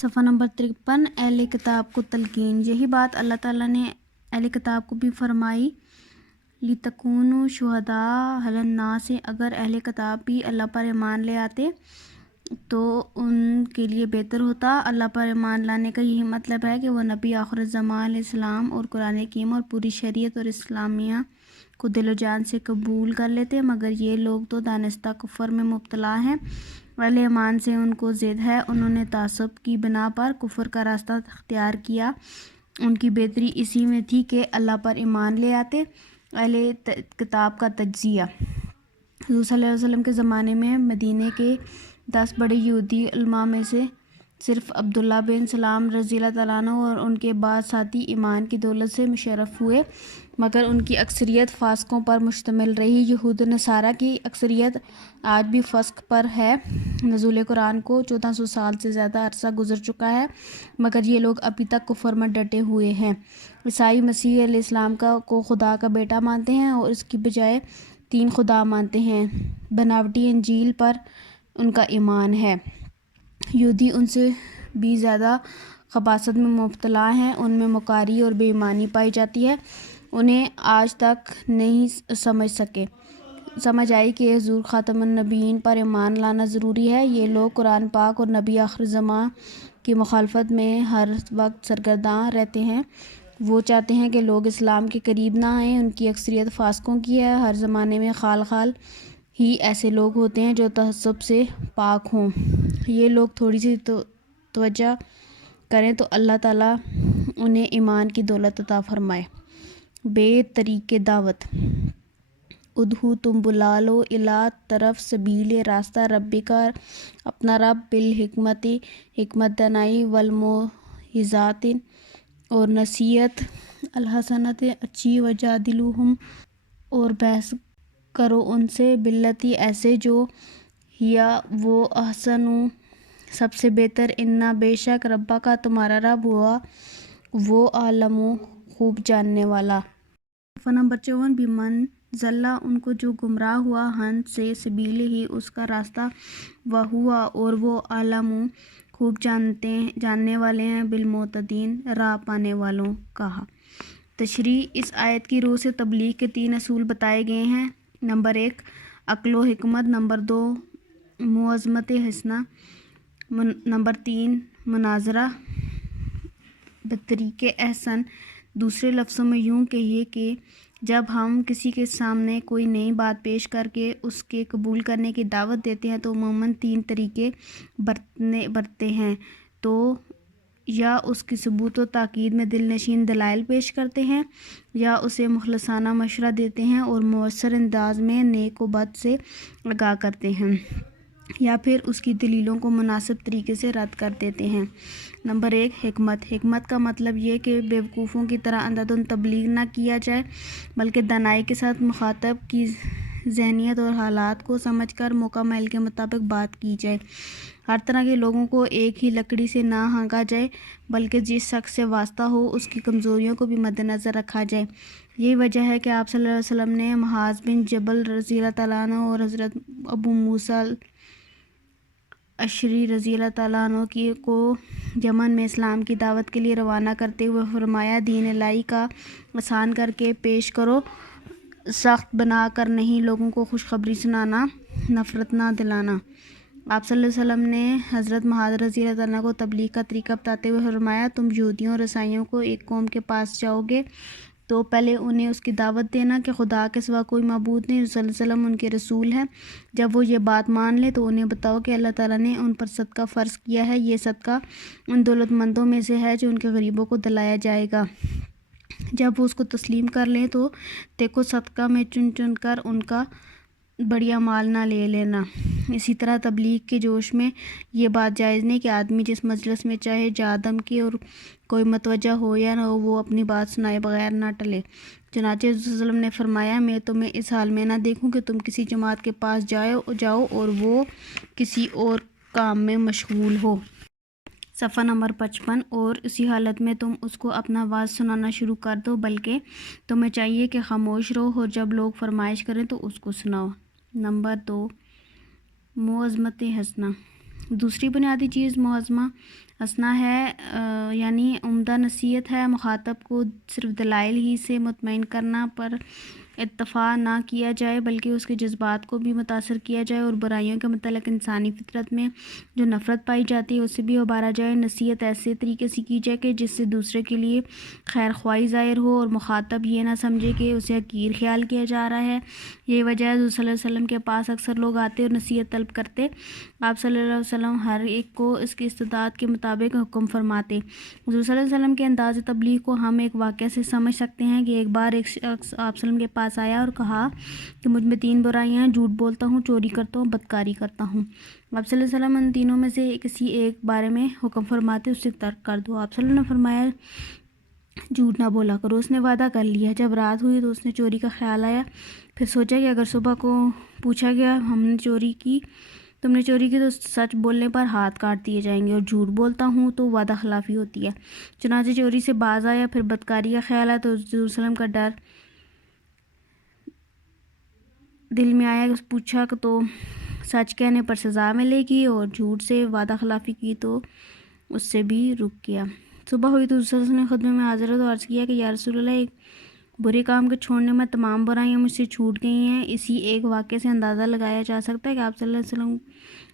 صفحہ نمبر 53 اہل کتاب کو تلقین۔ یہی بات اللہ تعالیٰ نے اہل کتاب کو بھی فرمائی، لِتَكُونُوا شُهَدَاءَ عَلَى النَّاسِ، اگر اہل کتاب بھی اللہ پر ایمان لے آتے تو ان کے لیے بہتر ہوتا۔ اللہ پر ایمان لانے کا یہی مطلب ہے کہ وہ نبی آخر الزمان علیہ السلام اور قرآن حکیم اور پوری شریعت اور اسلامیہ کو دل و جان سے قبول کر لیتے، مگر یہ لوگ تو دانستہ کفر میں مبتلا ہیں۔ اہل ایمان سے ان کو ضد ہے، انہوں نے تعصب کی بنا پر کفر کا راستہ اختیار کیا۔ ان کی بہتری اسی میں تھی کہ اللہ پر ایمان لے آتے۔ اہل کتاب کا تجزیہ۔ حضور صلی اللہ علیہ وسلم کے زمانے میں مدینے کے 10 بڑے یہودی علماء میں سے صرف عبداللہ بن سلام رضی اللہ تعالیٰ عنہ اور ان کے بعد ساتھی ایمان کی دولت سے مشرف ہوئے، مگر ان کی اکثریت فاسقوں پر مشتمل رہی۔ یہود و نصارہ کی اکثریت آج بھی فسق پر ہے۔ نزول قرآن کو 1400 سال سے زیادہ عرصہ گزر چکا ہے، مگر یہ لوگ ابھی تک کفر میں ڈٹے ہوئے ہیں۔ عیسائی مسیح علیہ السلام کو خدا کا بیٹا مانتے ہیں اور اس کی بجائے 3 خدا مانتے ہیں۔ بناوٹی انجیل پر ان کا ایمان ہے۔ یہودی ان سے بھی زیادہ خباثت میں مبتلا ہیں، ان میں مکاری اور بے ایمانی پائی جاتی ہے۔ انہیں آج تک نہیں سمجھ آئی کہ حضور خاتم النبیین پر ایمان لانا ضروری ہے۔ یہ لوگ قرآن پاک اور نبی آخر زماں کی مخالفت میں ہر وقت سرگرداں رہتے ہیں۔ وہ چاہتے ہیں کہ لوگ اسلام کے قریب نہ آئیں۔ ان کی اکثریت فاسقوں کی ہے۔ ہر زمانے میں خال ہی ایسے لوگ ہوتے ہیں جو تعصب سے پاک ہوں۔ یہ لوگ تھوڑی سی توجہ کریں تو اللہ تعالیٰ انہیں ایمان کی دولت عطا فرمائے۔ بے طریق دعوت۔ ادعو، تم بلا لو، الی، طرف، سبیل، راستہ، ربی کا، اپنا رب، بالحکمت، حکمت دانائی، والموعظۃ، اور نصیحت، الحسنۃ، اچھی، وجادلہم، اور بحث کرو ان سے، باللتی، ایسے جو، ہیا، وہ، احسن، سب سے بہتر، انا، بے شک، ربا کا، تمہارا رب، ہوا، وہ، اعلم، خوب جاننے والا۔ صفحہ نمبر 54 بمن ضل، ان کو جو گمراہ ہوا، ہن سے، سبیل ہی، اس کا راستہ، وہوا، اور وہ، اعلم، خوب جاننے والے ہیں، بالمہتدین، راہ پانے والوں۔ کہا تشریح۔ اس آیت کی روح سے تبلیغ کے 3 اصول بتائے گئے ہیں۔ نمبر 1 عقل و حکمت، نمبر 2 موعظت حسنہ، نمبر 3 مناظرہ بطریق احسن۔ دوسرے لفظوں میں یوں کہیے کہ جب ہم کسی کے سامنے کوئی نئی بات پیش کر کے اس کے قبول کرنے کی دعوت دیتے ہیں تو عموماً 3 طریقے برتتے ہیں، تو یا اس کی ثبوت و تاکید میں دل نشین دلائل پیش کرتے ہیں، یا اسے مخلصانہ مشورہ دیتے ہیں اور مؤثر انداز میں نیک و بد سے آگاہ کرتے ہیں، یا پھر اس کی دلیلوں کو مناسب طریقے سے رد کر دیتے ہیں۔ نمبر 1 حکمت۔ حکمت کا مطلب یہ کہ بیوقوفوں کی طرح اندھا دھند تبلیغ نہ کیا جائے، بلکہ دانائی کے ساتھ مخاطب کی ذہنیت اور حالات کو سمجھ کر موقع محل کے مطابق بات کی جائے۔ ہر طرح کے لوگوں کو ایک ہی لکڑی سے نہ ہانکا جائے، بلکہ جس شخص سے واسطہ ہو اس کی کمزوریوں کو بھی مد نظر رکھا جائے۔ یہی وجہ ہے کہ آپ صلی اللہ علیہ وسلم نے معاذ بن جبل رضی اللہ تعالیٰ عنہ اور حضرت ابو موسیٰ اشعری رضی اللہ تعالیٰ عنہ کو یمن میں اسلام کی دعوت کے لیے روانہ کرتے ہوئے فرمایا، دین الہی کا آسان کر کے پیش کرو، سخت بنا کر نہیں، لوگوں کو خوشخبری سنانا، نفرت نہ دلانا۔ آپ صلی اللہ علیہ وسلم نے حضرت معاذ رضی اللہ تعالیٰ عنہ کو تبلیغ کا طریقہ بتاتے ہوئے فرمایا، تم یہودیوں اور عیسائیوں کو ایک قوم کے پاس جاؤ گے تو پہلے انہیں اس کی دعوت دینا کہ خدا کے سوا کوئی معبود نہیں، رسول صلی اللہ علیہ وسلم ان کے رسول ہیں۔ جب وہ یہ بات مان لیں تو انہیں بتاؤ کہ اللہ تعالیٰ نے ان پر صدقہ فرض کیا ہے، یہ صدقہ ان دولت مندوں میں سے ہے جو ان کے غریبوں کو دلایا جائے گا۔ جب وہ اس کو تسلیم کر لیں تو دیکھو صدقہ میں چن کر ان کا بڑھیا مال نہ لے لینا۔ اسی طرح تبلیغ کے جوش میں یہ بات جائز نہیں کہ آدمی جس مجلس میں چاہے جا دم کے اور کوئی متوجہ ہو یا نہ ہو وہ اپنی بات سنائے بغیر نہ ٹلے۔ چنانچہ رسول صلی اللہ علیہ وسلم نے فرمایا، میں تمہیں اس حال میں نہ دیکھوں کہ تم کسی جماعت کے پاس جاؤ اور وہ کسی اور کام میں مشغول ہو۔ صفحہ نمبر 55 اور اسی حالت میں تم اس کو اپنا واعظ سنانا شروع کر دو، بلکہ تمہیں چاہیے کہ خاموش رہو اور جب لوگ فرمائش کریں تو اس کو سناؤ۔ نمبر 2 موعظت حسنہ۔ دوسری بنیادی چیز معظمہ اسنا ہے، یعنی عمدہ نصیحت ہے مخاطب کو صرف دلائل ہی سے مطمئن کرنا پر اتفاق نہ کیا جائے بلکہ اس کے جذبات کو بھی متاثر کیا جائے اور برائیوں کے متعلق انسانی فطرت میں جو نفرت پائی جاتی ہے اسے بھی ابھارا جائے۔ نصیحت ایسے طریقے سے کی جائے کہ جس سے دوسرے کے لیے خیر خواہی ظاہر ہو اور مخاطب یہ نہ سمجھے کہ اسے حقیر خیال کیا جا رہا ہے۔ یہی وجہ ہے حضور صلی اللہ علیہ وسلم کے پاس اکثر لوگ آتے اور نصیحت طلب کرتے۔ آپ صلی اللہ علیہ وسلم ہر ایک کو اس کی استطاعت کے مطابق حکم فرماتے۔ حضور صلی اللہ علیہ وسلم کے انداز تبلیغ کو ہم ایک واقعہ سے سمجھ سکتے ہیں کہ ایک بار ایک شخص آپ صلی اللہ علیہ وسلم کے پاس آیا اور کہا کہ مجھ میں 3 برائیاں ہیں، جھوٹ بولتا ہوں، چوری کرتا ہوں، بدکاری کرتا ہوں۔ آپ صلی اللہ علیہ وسلم ان تینوں میں سے کسی ایک بارے میں حکم فرماتے اسے ترک کر دو۔ آپ صلی اللہ علیہ وسلم نے فرمایا جھوٹ نہ بولا کرو۔ اس نے وعدہ کر لیا۔ جب رات ہوئی تو اس نے چوری کا خیال آیا، پھر سوچا کہ اگر صبح کو پوچھا گیا تم نے چوری کی تو سچ بولنے پر ہاتھ کاٹ دیے جائیں گے، اور جھوٹ بولتا ہوں تو وعدہ خلافی ہوتی ہے۔ چنانچہ چوری سے باز آیا۔ پھر بدکاری کا خیال آیا تو حضور صلی اللہ علیہ وسلم کا ڈر دل میں آیا، پوچھا تو سچ کہنے پر سزا ملے گی، اور جھوٹ سے وعدہ خلافی کی تو اس سے بھی رک گیا۔ صبح ہوئی تو حضور صلی اللہ علیہ وسلم نے خدمے میں حاضر ہو تو عرض کیا کہ یا رسول اللہ، ایک برے کام کے چھوڑنے میں تمام برائیاں مجھ سے چھوٹ گئی ہیں۔ اسی ایک واقعے سے اندازہ لگایا جا سکتا ہے کہ آپ صلی اللہ علیہ وسلم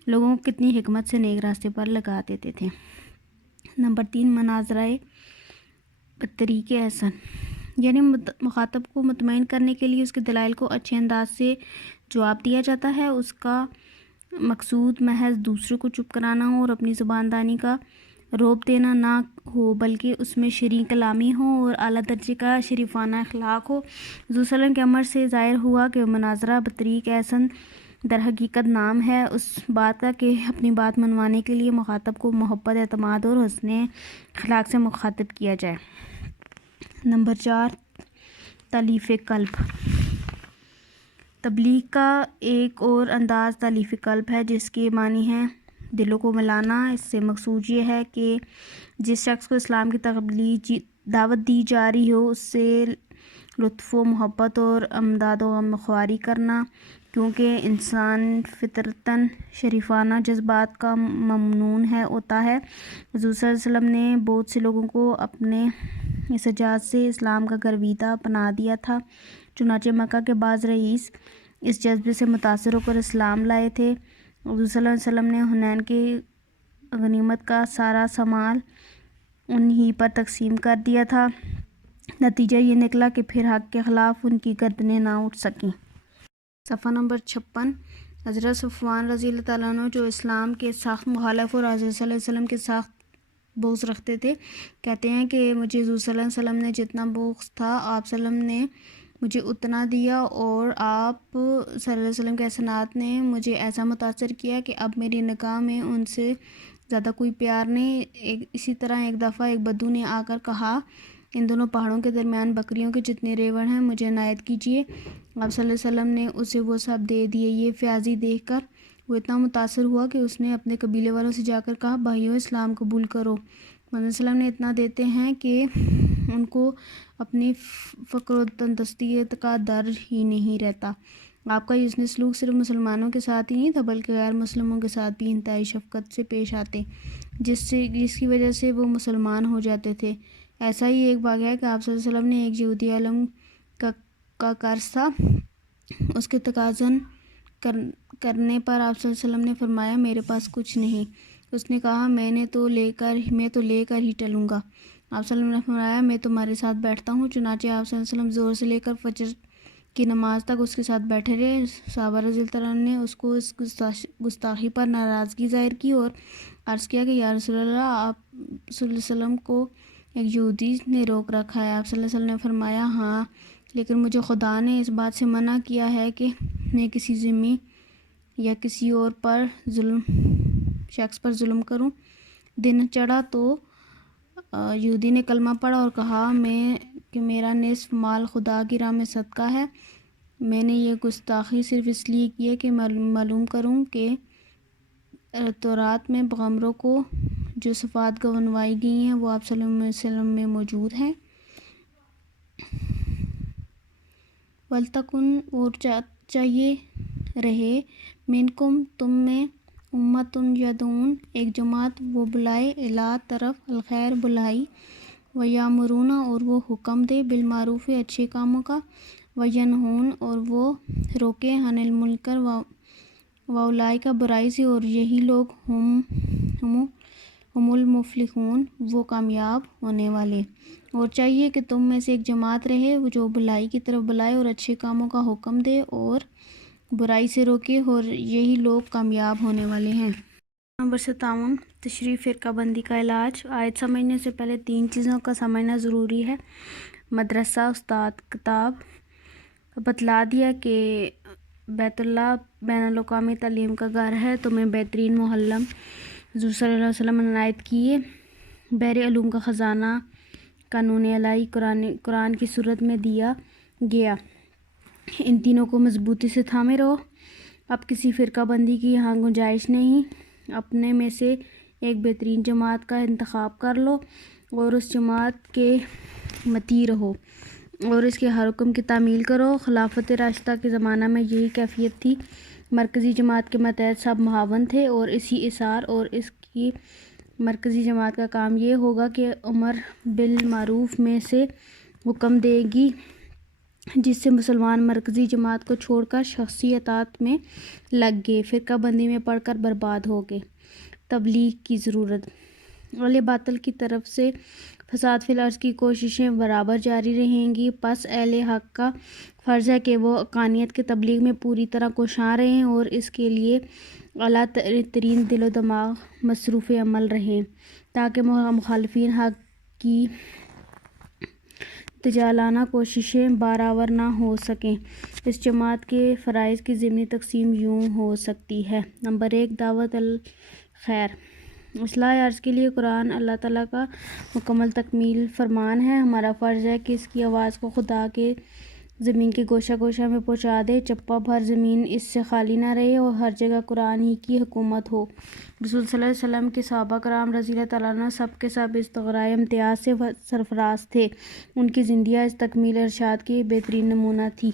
لوگوں کو کتنی حکمت سے نیک راستے پر لگا دیتے تھے۔ نمبر 3، مناظرہ بطریق احسن، یعنی مخاطب کو مطمئن کرنے کے لیے اس کے دلائل کو اچھے انداز سے جواب دیا جاتا ہے۔ اس کا مقصود محض دوسروں کو چپ کرانا ہو اور اپنی زباندانی کا روب دینا نہ ہو، بلکہ اس میں شرعی کلامی ہو اور اعلیٰ درجے کا شریفانہ اخلاق ہو۔ حضور صلی اللہ علیہ وسلم کے امر سے ظاہر ہوا کہ مناظرہ بطریق احسن در حقیقت نام ہے اس بات کا کہ اپنی بات منوانے کے لیے مخاطب کو محبت، اعتماد اور حسن اخلاق سے مخاطب کیا جائے۔ نمبر 4، تالیف قلب۔ تبلیغ کا ایک اور انداز تالیف قلب ہے، جس کے معنی ہیں دلوں کو ملانا۔ اس سے مقصود یہ ہے کہ جس شخص کو اسلام کی دعوت دی جا رہی ہو اس سے لطف و محبت اور امداد و غمخواری کرنا، کیونکہ انسان فطرتاً شریفانہ جذبات کا ممنون ہوتا ہے۔ حضور صلی اللہ علیہ وسلم نے بہت سے لوگوں کو اپنے اس اعجاز سے اسلام کا گرویدہ بنا دیا تھا۔ چنانچہ مکہ کے بعض رئیس اس جذبے سے متاثر ہو کر اسلام لائے تھے۔ حضور صلی اللہ علیہ وسلم نے حنین کی غنیمت کا سارا سامان انہی پر تقسیم کر دیا تھا۔ نتیجہ یہ نکلا کہ پھر حق کے خلاف ان کی گردنیں نہ اٹھ سکیں۔ صفحہ نمبر 56۔ حضرت صفوان رضی اللہ تعالیٰ عنہ جو اسلام کے سخت مخالف اور حضرت صلی اللہ علیہ وسلم کے سخت بغض رکھتے تھے، کہتے ہیں کہ مجھے حضور صلی اللہ علیہ وسلم نے جتنا بغض تھا آپ صلی اللہ علیہ وسلم نے مجھے اتنا دیا، اور آپ صلی اللہ علیہ وسلم کے احسانات نے مجھے ایسا متاثر کیا کہ اب میری نگاہ میں ان سے زیادہ کوئی پیار نہیں۔ اسی طرح ایک دفعہ ایک بدو نے آ کر کہا ان دونوں پہاڑوں کے درمیان بکریوں کے جتنے ریوڑ ہیں مجھے عنایت کیجیے۔ آپ صلی اللہ علیہ وسلم نے اسے وہ سب دے دیے۔ یہ فیاضی دیکھ کر وہ اتنا متاثر ہوا کہ اس نے اپنے قبیلے والوں سے جا کر کہا بھائیو اسلام قبول کرو۔ محمد صلی اللہ علیہ وسلم نے اتنا دیتے ہیں کہ ان کو اپنی فقر و تندرستی کا ڈر ہی نہیں رہتا۔ آپ کا حسن سلوک صرف مسلمانوں کے ساتھ ہی نہیں تھا بلکہ غیر مسلموں کے ساتھ بھی انتہائی شفقت سے پیش آتے، جس کی وجہ سے وہ مسلمان ہو جاتے تھے۔ ایسا ہی ایک واقعہ ہے کہ آپ صلی اللہ علیہ وسلم نے ایک یہودی عالم کا قرض تھا، اس کے تقاضاً کرنے پر آپ صلی اللہ علیہ وسلم نے فرمایا میرے پاس کچھ نہیں۔ اس نے کہا میں تو لے کر ہی ٹلوں گا۔ آپ صلی اللہ علیہ وسلم نے فرمایا میں تمہارے ساتھ بیٹھتا ہوں۔ چنانچہ آپ صلی اللہ علیہ وسلم زور سے لے کر فجر کی نماز تک اس کے ساتھ بیٹھے رہے۔ صحابہ رضی اللہ عنہ نے اس کو اس گستاخی پر ناراضگی ظاہر کی اور عرض کیا کہ یا رسول اللہ، آپ صلی اللہ علیہ وسلم کو ایک یہودی نے روک رکھا ہے۔ آپ صلی اللہ علیہ وسلم نے فرمایا ہاں، لیکن مجھے خدا نے اس بات سے منع کیا ہے کہ میں کسی ذمہ یا کسی اور شخص پر ظلم کروں۔ دن چڑھا تو یہودی نے کلمہ پڑھا اور کہا کہ میرا نصف مال خدا کی راہ میں صدقہ ہے۔ میں نے یہ گستاخی صرف اس لیے کی ہے کہ معلوم کروں کہ تورات میں پیغمبروں کو جو صفات گنوائی گئی ہیں وہ آپ صلی اللہ علیہ وسلم میں موجود ہیں۔ وَلْتَکُن، اور چاہیے رہے، منکم، تم میں، امتن یدعون ایک جماعت وہ بلائے الا طرف الخیر بلائی ویامرون اور وہ حکم دے بالمعروف اچھے کاموں کا وینہون اور وہ روکے عن المنکر واولئک برائی سے اور یہی لوگ ہم المفلحون وہ کامیاب ہونے والے۔ اور چاہیے کہ تم میں سے ایک جماعت رہے جو بلائی کی طرف بلائے اور اچھے کاموں کا حکم دے اور برائی سے روکے اور یہی لوگ کامیاب ہونے والے ہیں۔ نمبر 57 تشریح فرقہ بندی کا علاج۔ آیت سمجھنے سے پہلے 3 چیزوں کا سمجھنا ضروری ہے۔ مدرسہ استاد کتاب بتلا دیا کہ بیت اللہ بین الاقوامی تعلیم کا گھر ہے، تمہیں بہترین معلم حضور صلی اللہ علیہ وسلم نے عنایت کیے، بحر علوم کا خزانہ قانون الہی قرآن کی صورت میں دیا گیا، ان تینوں کو مضبوطی سے تھامے رہو۔ اب کسی فرقہ بندی کی یہاں گنجائش نہیں، اپنے میں سے ایک بہترین جماعت کا انتخاب کر لو اور اس جماعت کے مطیع رہو اور اس کے ہر حکم کی تعمیل کرو۔ خلافت راشدہ کے زمانہ میں یہی کیفیت تھی، مرکزی جماعت کے ماتحت سب معاون تھے اور اسی اثار اور اس کی مرکزی جماعت کا کام یہ ہوگا کہ امر بالمعروف میں سے حکم دے گی، جس سے مسلمان مرکزی جماعت کو چھوڑ کر شخصی اطاعت میں لگ گئے، فرقہ بندی میں پڑھ کر برباد ہو گئے۔ تبلیغ کی ضرورت۔ اہل باطل کی طرف سے فساد فی الارض کی کوششیں برابر جاری رہیں گی، پس اہل حق کا فرض ہے کہ وہ حقانیت کے تبلیغ میں پوری طرح کوشاں رہیں اور اس کے لیے اعلیٰ ترین دل و دماغ مصروف عمل رہیں تاکہ مخالفین حق کی دجالانہ کوششیں بارآور نہ ہو سکیں۔ اس جماعت کے فرائض کی ضمنی تقسیم یوں ہو سکتی ہے۔ نمبر 1 دعوت الخیر۔ اصلاح عرض کے لیے قرآن اللہ تعالیٰ کا مکمل تکمیل فرمان ہے، ہمارا فرض ہے کہ اس کی آواز کو خدا کے زمین کے گوشہ گوشہ میں پہنچا دے، چپا بھر زمین اس سے خالی نہ رہے اور ہر جگہ قرآن ہی کی حکومت ہو۔ رسول صلی اللہ علیہ وسلم کے صحابہ کرام رضی اللہ تعالیٰ عنہ سب کے سب اس غرائے امتیاز سے سرفراز تھے، ان کی زندگیاں اس تکمیل ارشاد کی بہترین نمونہ تھی۔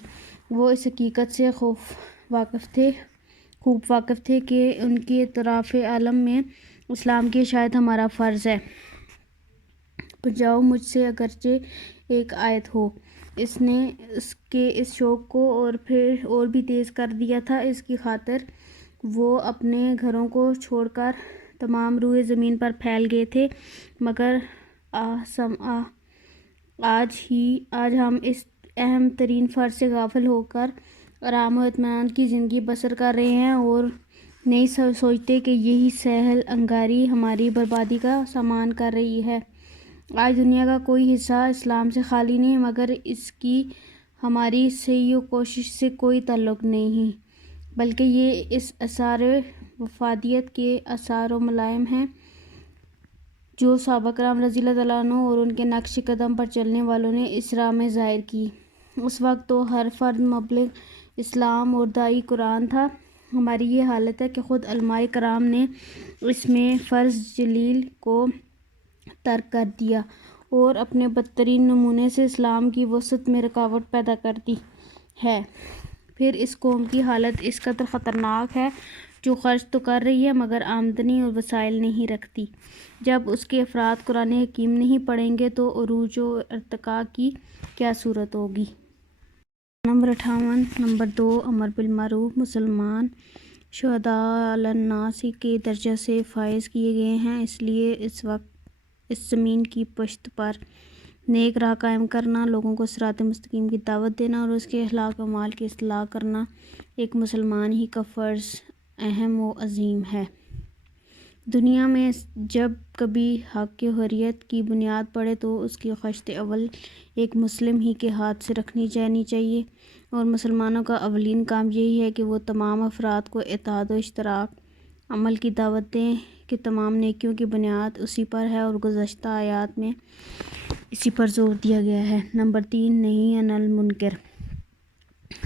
وہ اس حقیقت سے خوب واقف تھے کہ ان کے اطراف عالم میں اسلام کی اشاعت ہمارا فرض ہے۔ پنجاؤ مجھ سے اگرچہ ایک آیت ہو۔ اس نے اس کے اس شوق کو اور پھر اور بھی تیز کر دیا تھا، اس کی خاطر وہ اپنے گھروں کو چھوڑ کر تمام روئے زمین پر پھیل گئے تھے، مگر آج ہم اس اہم ترین فرض سے غافل ہو کر آرام و اطمینان کی زندگی بسر کر رہے ہیں اور نہیں سوچتے کہ یہی سہل انگاری ہماری بربادی کا سامان کر رہی ہے۔ آج دنیا کا کوئی حصہ اسلام سے خالی نہیں، مگر اس کی ہماری سعی و کوشش سے کوئی تعلق نہیں، بلکہ یہ اس اثار وفادیت کے اثار و ملائم ہیں جو صحابہ کرام رضی اللہ تعالیٰ عنہ اور ان کے نقش قدم پر چلنے والوں نے اس راہ میں ظاہر کی۔ اس وقت تو ہر فرد مبلغ اسلام اور داعی قرآن تھا، ہماری یہ حالت ہے کہ خود علماء کرام نے اس میں فرض جلیل کو ترک کر دیا اور اپنے بدترین نمونے سے اسلام کی وسعت میں رکاوٹ پیدا کر دی ہے۔ پھر اس قوم کی حالت اس قدر خطرناک ہے جو خرچ تو کر رہی ہے مگر آمدنی اور وسائل نہیں رکھتی۔ جب اس کے افراد قرآن حکیم نہیں پڑھیں گے تو عروج و ارتقاء کی کیا صورت ہوگی؟ نمبر 58 نمبر 2 امر بالمعروف۔ مسلمان شہداء علی الناس کے درجہ سے فائز کیے گئے ہیں، اس لیے اس وقت اس زمین کی پشت پر نیک راہ قائم کرنا، لوگوں کو صراط مستقیم کی دعوت دینا اور اس کے اخلاق و اعمال کی اصلاح کرنا ایک مسلمان ہی کا فرض اہم و عظیم ہے۔ دنیا میں جب کبھی حق کی حریت کی بنیاد پڑے تو اس کی خشت اول ایک مسلم ہی کے ہاتھ سے رکھنی جانی چاہیے، اور مسلمانوں کا اولین کام یہی ہے کہ وہ تمام افراد کو اتحاد و اشتراک عمل کی دعوت دیں کہ تمام نیکیوں کی بنیاد اسی پر ہے اور گزشتہ آیات میں اسی پر زور دیا گیا ہے۔ نمبر 3 نہی عن المنکر۔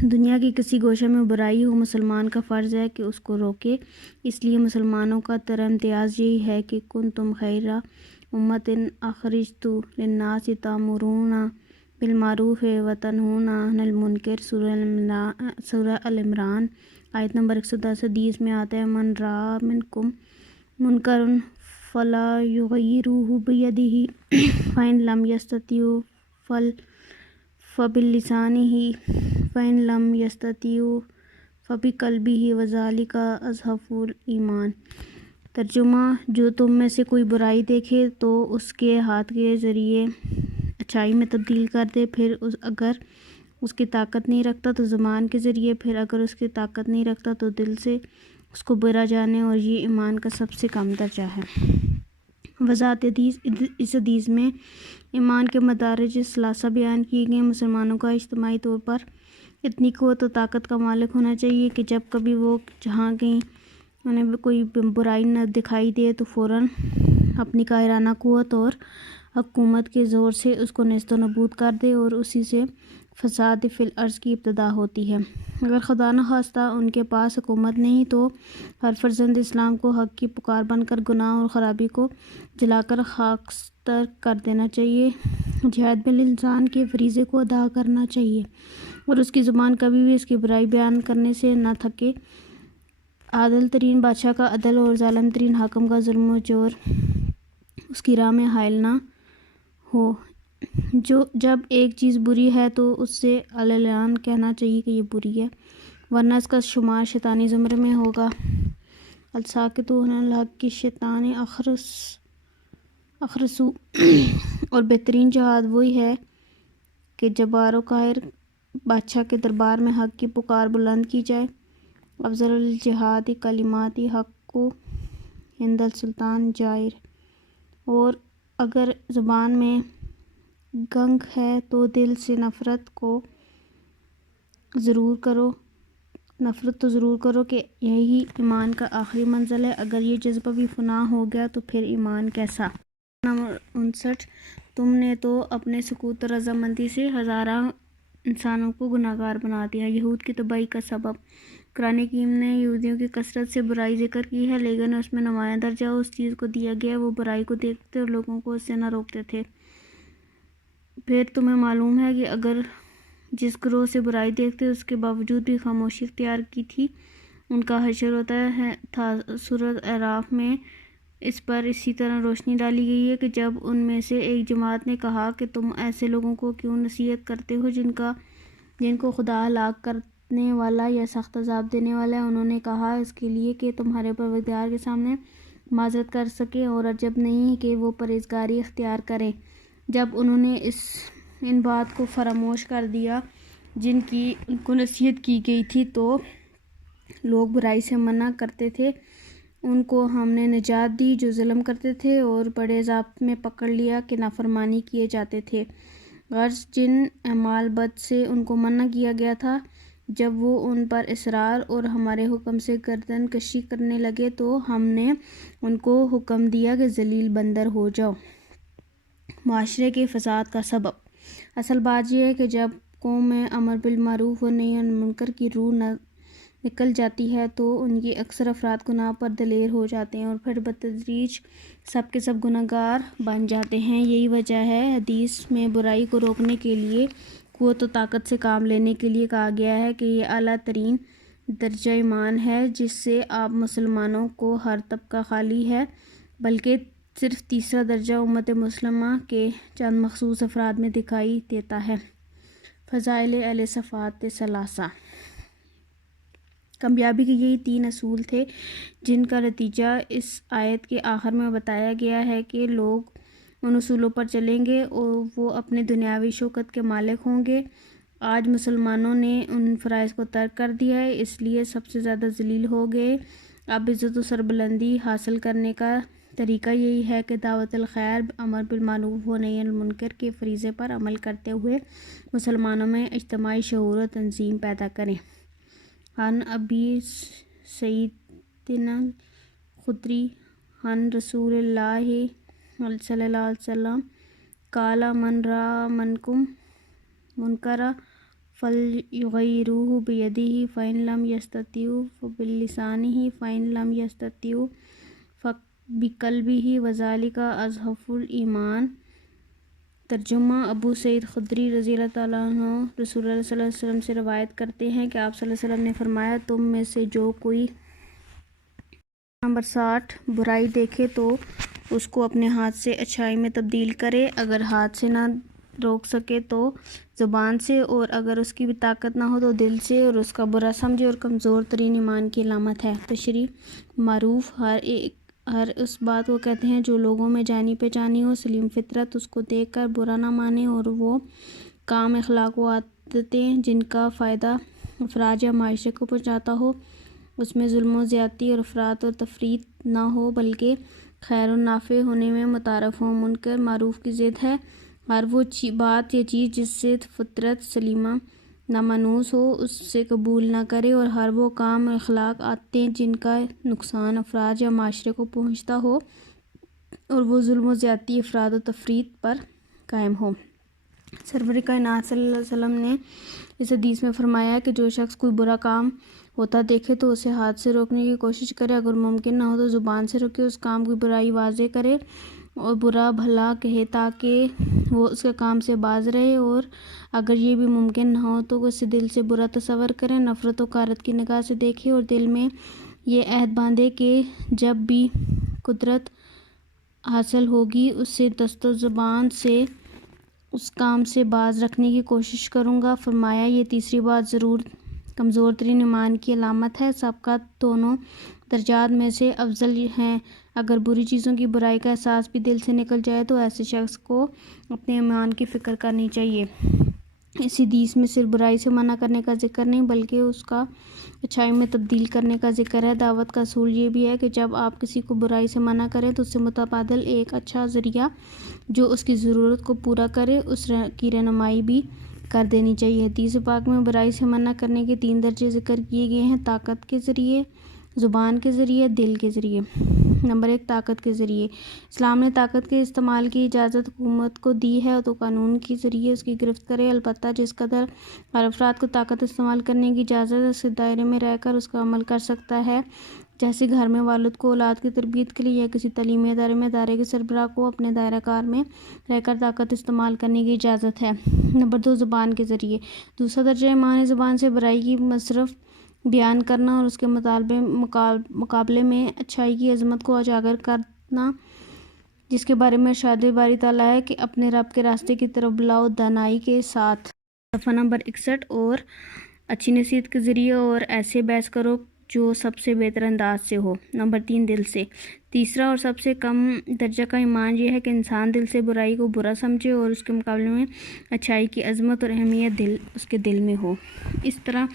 دنیا کی کسی گوشہ میں برائی ہو، مسلمان کا فرض ہے کہ اس کو روکے، اس لیے مسلمانوں کا تر امتیاز یہی ہے کہ کنتم خیر امۃ اخرجت للناس تأمرون بالمعروف وتنہون عن المنکر، سورہ ال عمران آیت نمبر 110 حدیث میں آتا ہے من را منکم منکرن فلا یغیرہ بیدہ فإن لم یستطع فبلسانہ فإن لم یستطع فبقلبہ وذلک اضعف الایمان۔ ترجمہ، جو تم میں سے کوئی برائی دیکھے تو اس کے ہاتھ کے ذریعے اچھائی میں تبدیل کر دے، پھر اگر اس کی طاقت نہیں رکھتا تو زبان کے ذریعے، پھر اگر اس کی طاقت نہیں رکھتا تو دل سے اس کو برا جانے، اور یہ ایمان کا سب سے کم درجہ ہے۔ وضاحت حدیث، اس حدیث میں ایمان کے مدارج ثلاثہ بیان کیے گئے۔ مسلمانوں کا اجتماعی طور پر اتنی قوت و طاقت کا مالک ہونا چاہیے کہ جب کبھی وہ جہاں کہیں انہیں کوئی برائی نہ دکھائی دے تو فوراً اپنی قاہرانہ قوت اور حکومت کے زور سے اس کو نیست و نابود کر دے، اور اسی سے فساد فی الارض کی ابتدا ہوتی ہے۔ اگر خدا نخواستہ ان کے پاس حکومت نہیں تو ہر فرزند اسلام کو حق کی پکار بن کر گناہ اور خرابی کو جلا کر خاکستر کر دینا چاہیے، جہاد باللسان کے فریضے کو ادا کرنا چاہیے، اور اس کی زبان کبھی بھی اس کی برائی بیان کرنے سے نہ تھکے، عادل ترین بادشاہ کا عدل اور ظالم ترین حاکم کا ظلم و جور اس کی راہ میں حائل نہ ہو۔ جب ایک چیز بری ہے تو اس سے اعلان کہنا چاہیے کہ یہ بری ہے، ورنہ اس کا شمار شیطانی زمرے میں ہوگا۔ الساکتون عن الحق کی شیطان اخرسو، اور بہترین جہاد وہی ہے کہ جبار و قاہر بادشاہ کے دربار میں حق کی پکار بلند کی جائے۔ افضل الجہاد کلمات حق عند السلطان جائر، اور اگر زبان میں گنگ ہے تو دل سے نفرت تو ضرور کرو کہ یہی ایمان کا آخری منزل ہے۔ اگر یہ جذبہ بھی فنا ہو گیا تو پھر ایمان کیسا؟ نمبر 59، تم نے تو اپنے سکوت و رضامندی سے ہزارہ انسانوں کو گناہ گار بنا دیا۔ یہود کی تباہی کا سبب۔ قرآن حکیم نے یہودیوں کی کثرت سے برائی ذکر کی ہے، لیکن اس میں نمایاں درجہ اس چیز کو دیا گیا ہے وہ برائی کو دیکھتے اور لوگوں کو اس سے نہ روکتے تھے۔ پھر تمہیں معلوم ہے کہ اگر جس گروہ سے برائی دیکھتے اس کے باوجود بھی خاموشی اختیار کی تھی، ان کا حشر ہوتا تھا۔ سورۃ اعراف میں اس پر اسی طرح روشنی ڈالی گئی ہے کہ جب ان میں سے ایک جماعت نے کہا کہ تم ایسے لوگوں کو کیوں نصیحت کرتے ہو جن کو خدا ہلاک کرنے والا یا سخت عذاب دینے والا ہے؟ انہوں نے کہا، اس کے لیے کہ تمہارے پروردگار کے سامنے معذرت کر سکیں، اور عجب نہیں کہ وہ پرہیزگاری اختیار کریں۔ جب انہوں نے ان بات کو فراموش کر دیا جن کی ان کو نصیحت کی گئی تھی تو لوگ برائی سے منع کرتے تھے، ان کو ہم نے نجات دی جو ظلم کرتے تھے، اور بڑے عذاب میں پکڑ لیا کہ نافرمانی کیے جاتے تھے۔ غرض جن اعمال بد سے ان کو منع کیا گیا تھا، جب وہ ان پر اصرار اور ہمارے حکم سے گردن کشی کرنے لگے تو ہم نے ان کو حکم دیا کہ ذلیل بندر ہو جاؤ۔ معاشرے کے فساد کا سبب۔ اصل بات یہ ہے کہ جب قوم میں امر بالمعروف و نہی عن المنکر کی روح نکل جاتی ہے تو ان کی اکثر افراد گناہ پر دلیر ہو جاتے ہیں، اور پھر بتدریج سب کے سب گناہ گار بن جاتے ہیں۔ یہی وجہ ہے حدیث میں برائی کو روکنے کے لیے قوت و طاقت سے کام لینے کے لیے کہا گیا ہے کہ یہ اعلیٰ ترین درجہ ایمان ہے جس سے آپ مسلمانوں کو ہر طبقہ خالی ہے، بلکہ صرف تیسرا درجہ امت مسلمہ کے چند مخصوص افراد میں دکھائی دیتا ہے۔ فضائل اہل صفات ثلاثہ۔ کامیابی کے یہی 3 اصول تھے جن کا نتیجہ اس آیت کے آخر میں بتایا گیا ہے کہ لوگ ان اصولوں پر چلیں گے اور وہ اپنے دنیاوی شوکت کے مالک ہوں گے۔ آج مسلمانوں نے ان فرائض کو ترک کر دیا ہے، اس لیے سب سے زیادہ ذلیل ہو گئے۔ اب عزت و سربلندی حاصل کرنے کا طریقہ یہی ہے کہ دعوت الخیر، امر بالمعروف و نہی عن المنکر کے فریضے پر عمل کرتے ہوئے مسلمانوں میں اجتماعی شعور و تنظیم پیدا کریں۔ عن ابی سعید الخدری عن رسول اللہ صلی اللہ علیہ وسلم قال من رأى منکم منکرا فلیغیرہ بیدہ فإن لم یستطع فبلسانہ فإن لم یستطع فبقلبہ وذلک اضعف الایمان۔ ترجمہ ابو سعید خدری رضی اللہ تعالیٰ عنہ رسول اللہ صلی اللہ علیہ وسلم سے روایت کرتے ہیں کہ آپ صلی اللہ علیہ وسلم نے فرمایا، تم میں سے جو کوئی نمبر 60 برائی دیکھے تو اس کو اپنے ہاتھ سے اچھائی میں تبدیل کرے، اگر ہاتھ سے نہ روک سکے تو زبان سے، اور اگر اس کی بھی طاقت نہ ہو تو دل سے، اور اس کا برا سمجھے اور کمزور ترین ایمان کی علامت ہے۔ تشریح: معروف ہر اس بات کو کہتے ہیں جو لوگوں میں جانی پہچانی ہو، سلیم فطرت اس کو دیکھ کر برا نہ مانے، اور وہ کام، اخلاق و عادتیں جن کا فائدہ افراد یا معاشرے کو پہنچاتا ہو، اس میں ظلم و زیادتی اور افراط و تفریط نہ ہو بلکہ خیر و نافع ہونے میں متعارف ہو۔ منکر معروف کی ضد ہے، ہر وہ بات یا چیز جس سے فطرت سلیمہ نامانوس ہو اس سے قبول نہ کرے، اور ہر وہ کام اور اخلاق عادتیں جن کا نقصان افراد یا معاشرے کو پہنچتا ہو اور وہ ظلم و زیادتی، افراط و تفریط پر قائم ہو۔ سرور کائنات صلی اللہ علیہ وسلم نے اس حدیث میں فرمایا کہ جو شخص کوئی برا کام ہوتا دیکھے تو اسے ہاتھ سے روکنے کی کوشش کرے، اگر ممکن نہ ہو تو زبان سے روکے، اس کام کی برائی واضح کرے اور برا بھلا کہے تاکہ وہ اس کے کام سے باز رہے، اور اگر یہ بھی ممکن نہ ہو تو اسے دل سے برا تصور کرے، نفرت و کارت کی نگاہ سے دیکھے اور دل میں یہ عہد باندھے کہ جب بھی قدرت حاصل ہوگی اسے دست و زبان سے اس کام سے باز رکھنے کی کوشش کروں گا۔ فرمایا، یہ تیسری بات ضرور کمزور ترین ایمان کی علامت ہے۔ سب کا دونوں درجات میں سے افضل ہیں۔ اگر بری چیزوں کی برائی کا احساس بھی دل سے نکل جائے تو ایسے شخص کو اپنے ایمان کی فکر کرنی چاہیے۔ اس حدیث میں صرف برائی سے منع کرنے کا ذکر نہیں بلکہ اس کا اچھائی میں تبدیل کرنے کا ذکر ہے۔ دعوت کا اصول یہ بھی ہے کہ جب آپ کسی کو برائی سے منع کریں تو اس سے متبادل ایک اچھا ذریعہ جو اس کی ضرورت کو پورا کرے اس کی رہنمائی بھی کر دینی چاہیے۔ حدیث پاک میں برائی سے منع کرنے کے 3 درجے ذکر کیے گئے ہیں: طاقت کے ذریعے، زبان کے ذریعے، دل کے ذریعے۔ نمبر 1، طاقت کے ذریعے۔ اسلام نے طاقت کے استعمال کی اجازت حکومت کو دی ہے تو قانون کے ذریعے اس کی گرفت کرے، البتہ جس قدر ہر افراد کو طاقت استعمال کرنے کی اجازت اس کے دائرے میں رہ کر اس کا عمل کر سکتا ہے، جیسے گھر میں والد کو اولاد کی تربیت کے لیے یا کسی تعلیمی ادارے میں ادارے کے سربراہ کو اپنے دائرہ کار میں رہ کر طاقت استعمال کرنے کی اجازت ہے۔ نمبر 2، زبان کے ذریعے۔ دوسرا درجہ ایمان ہے زبان سے برائی کی مصرف بیان کرنا اور اس کے مقابلے میں اچھائی کی عظمت کو اجاگر کرنا، جس کے بارے میں ارشاد باری تعالیٰ ہے کہ اپنے رب کے راستے کی طرف بلاؤ دانائی کے ساتھ۔ صفحہ نمبر 61۔ اور اچھی نصیحت کے ذریعے اور ایسے بحث کرو جو سب سے بہتر انداز سے ہو۔ نمبر 3، دل سے۔ تیسرا اور سب سے کم درجہ کا ایمان یہ ہے کہ انسان دل سے برائی کو برا سمجھے اور اس کے مقابلے میں اچھائی کی عظمت اور اہمیت اس کے دل میں ہو۔ اس طرح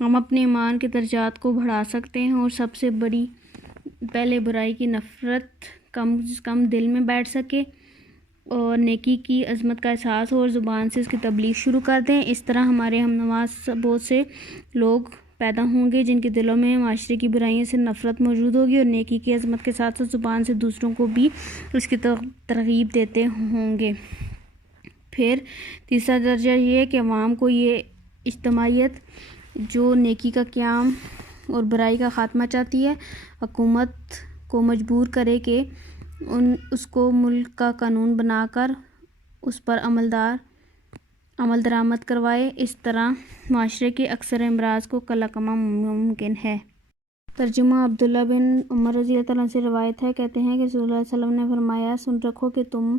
ہم اپنے ایمان کے درجات کو بڑھا سکتے ہیں اور سب سے پہلے برائی کی نفرت کم از کم دل میں بیٹھ سکے اور نیکی کی عظمت کا احساس ہو اور زبان سے اس کی تبلیغ شروع کر دیں۔ اس طرح ہمارے ہم نواز بہت سے لوگ پیدا ہوں گے جن کے دلوں میں معاشرے کی برائیوں سے نفرت موجود ہوگی اور نیکی کی عظمت کے ساتھ ساتھ زبان سے دوسروں کو بھی اس کی ترغیب دیتے ہوں گے۔ پھر تیسرا درجہ یہ ہے کہ عوام کو یہ اجتماعیت جو نیکی کا قیام اور برائی کا خاتمہ چاہتی ہے، حکومت کو مجبور کرے کہ اس کو ملک کا قانون بنا کر اس پر عمل درآمد کروائے۔ اس طرح معاشرے کے اکثر امراض کو کلا کما ممکن ہے۔ ترجمہ عبداللہ بن عمر رضی اللہ تعالیٰ عنہ سے روایت ہے، کہتے ہیں کہ رسول اللہ صلی اللہ علیہ وسلم نے فرمایا، سن رکھو کہ تم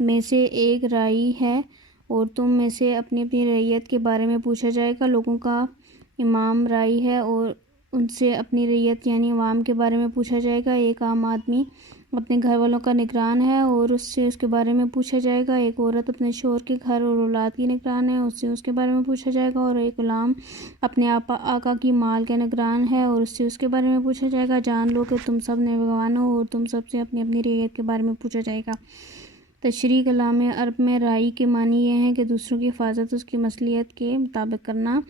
میں سے ایک راعی ہے اور تم میں سے اپنی اپنی رعیت کے بارے میں پوچھا جائے گا۔ لوگوں کا امام راعی ہے اور ان سے اپنی رعیت یعنی عوام کے بارے میں پوچھا جائے گا۔ ایک عام آدمی اپنے گھر والوں کا نگران ہے اور اس سے اس کے بارے میں پوچھا جائے گا۔ ایک عورت اپنے شوہر کے گھر اور اولاد کی نگران ہے، اس سے اس کے بارے میں پوچھا جائے گا۔ اور ایک غلام اپنے آقا کی مال کے نگران ہے اور اس سے اس کے بارے میں پوچھا جائے گا۔ جان لو کہ تم سب نگہبان ہو اور تم سب سے اپنی اپنی رعیت کے بارے میں پوچھا جائے گا۔ تشریح: کلام عرب میں راعی کے معنی یہ ہیں کہ دوسروں کی حفاظت، اس کی مصلحت کے مطابق کرنا۔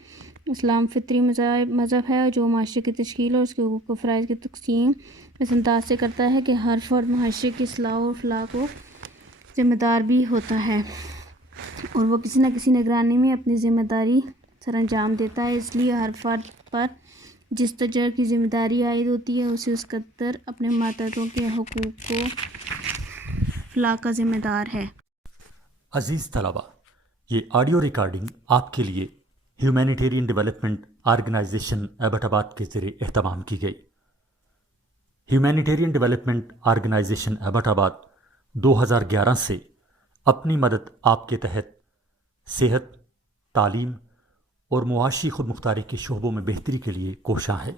اسلام فطری مذہب ہے جو معاشرے کی تشکیل اور اس کے حقوق و فرائض کی تقسیم اس انداز سے کرتا ہے کہ ہر فرد معاشرے کی اصلاح و فلاح کو ذمہ دار بھی ہوتا ہے اور وہ کسی نہ کسی نگرانی میں اپنی ذمہ داری سر انجام دیتا ہے۔ اس لیے ہر فرد پر جس قدر کی ذمہ داری عائد ہوتی ہے اسے اس قدر اپنے ماتحتوں کے حقوق و فلاح کا ذمہ دار ہے۔ عزیز طلبہ، یہ آڈیو ریکارڈنگ آپ کے لیے ہیومینیٹیرین ڈیولپمنٹ آرگنائزیشن ایبٹ آباد کے ذریعے اہتمام کی گئی۔ ہیومینیٹیرین ڈیولپمنٹ آرگنائزیشن ایبٹ آباد 2011 سے اپنی مدد آپ کے تحت صحت، تعلیم اور معاشی خود مختاری کے شعبوں میں بہتری کے لیے کوشاں ہے۔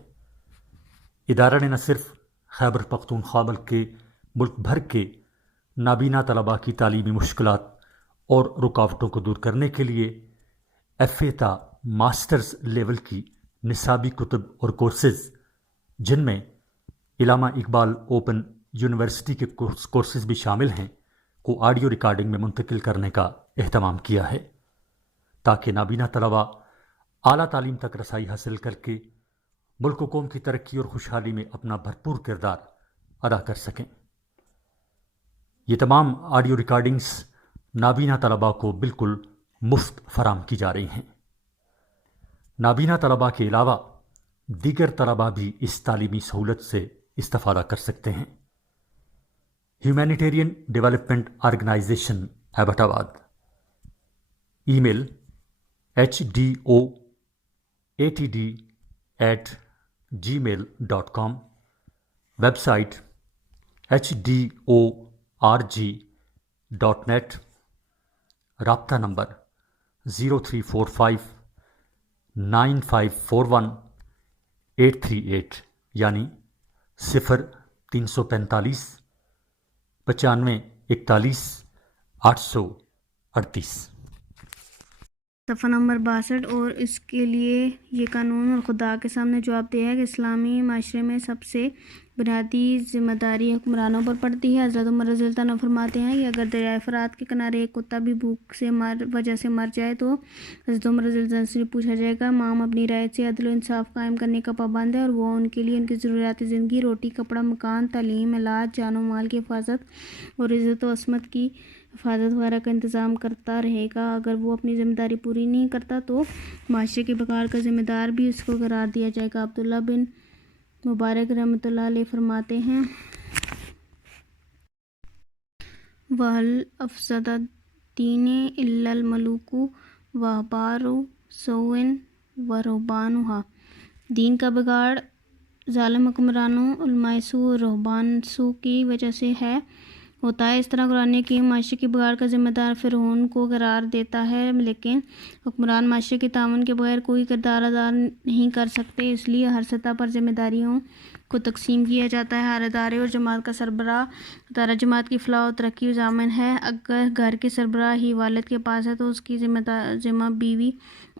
ادارہ نے نہ صرف خیبر پختونخوا بلکہ ملک بھر کے نابینا طلباء کی تعلیمی مشکلات اور رکاوٹوں کو دور کرنے کے لیے ایف اے تا ماسٹرز لیول کی نصابی کتب اور کورسز، جن میں علامہ اقبال اوپن یونیورسٹی کے کورسز بھی شامل ہیں، کو آڈیو ریکارڈنگ میں منتقل کرنے کا اہتمام کیا ہے، تاکہ نابینا طلباء اعلیٰ تعلیم تک رسائی حاصل کر کے ملک و قوم کی ترقی اور خوشحالی میں اپنا بھرپور کردار ادا کر سکیں۔ یہ تمام آڈیو ریکارڈنگز نابینا طلباء کو بالکل مفت فراہم کی جا رہی ہیں۔ نابینا طلباء کے علاوہ دیگر طلباء بھی اس تعلیمی سہولت سے استفادہ کر سکتے ہیں۔ ہیومینیٹیرین ڈیولپمنٹ آرگنائزیشن ایبٹ آباد، ای میل HDOATD@gmail.com، ویب سائٹ HDORG.net، رابطہ نمبر 03459541 یعنی 0345 95 41 838۔ صفحہ نمبر 62۔ اور اس کے لیے یہ قانون اور خدا کے سامنے جواب دہ ہے کہ اسلامی معاشرے میں سب سے بنیادی ذمہ داری حکمرانوں پر پڑتی ہے۔ حضرت عمر رضی اللہ عنہ فرماتے ہیں کہ اگر دریائے فرات کے کنارے ایک کتا بھی بھوک سے وجہ سے مر جائے تو حضرت عمر رضی اللہ عنہ سے پوچھا جائے گا، امام اپنی رعیت سے عدل و انصاف قائم کرنے کا پابند ہے اور وہ ان کے لیے ان کی ضروریات زندگی، روٹی، کپڑا، مکان، تعلیم، علاج، جان و مال کی حفاظت اور عزت و عصمت کی حفاظت وغیرہ کا انتظام کرتا رہے گا۔ اگر وہ اپنی ذمہ داری پوری نہیں کرتا تو معاشرے کے بقار کا ذمہ دار بھی اس کو قرار دیا جائے گا۔ عبداللہ بن مبارک رحمۃ اللہ علیہ فرماتے ہیں، وَهَلْ أَفْسَدَ الدِّينَ إِلَّا الْمُلُوكُ وَأَحْبَارُ سُوءٍ وَرُهْبَانُهَا۔ دین کا بگاڑ ظالم حکمرانوں، علماء سوء اور رہبان سوء کی وجہ سے ہوتا ہے۔ اس طرح قرآن حکیم معاشرے کے بگاڑ کا ذمہ دار فرعون کو قرار دیتا ہے، لیکن حکمران معاشرے کے تعاون کے بغیر کوئی کردار ادا نہیں کر سکتے۔ اس لیے ہر سطح پر ذمہ داریوں کو تقسیم کیا جاتا ہے۔ ہر ادارے اور جماعت کا سربراہ ادارہ جماعت کی فلاح و ترقی و ضامن ہے۔ اگر گھر کے سربراہ ہی والد کے پاس ہے تو اس کی ذمہ بیوی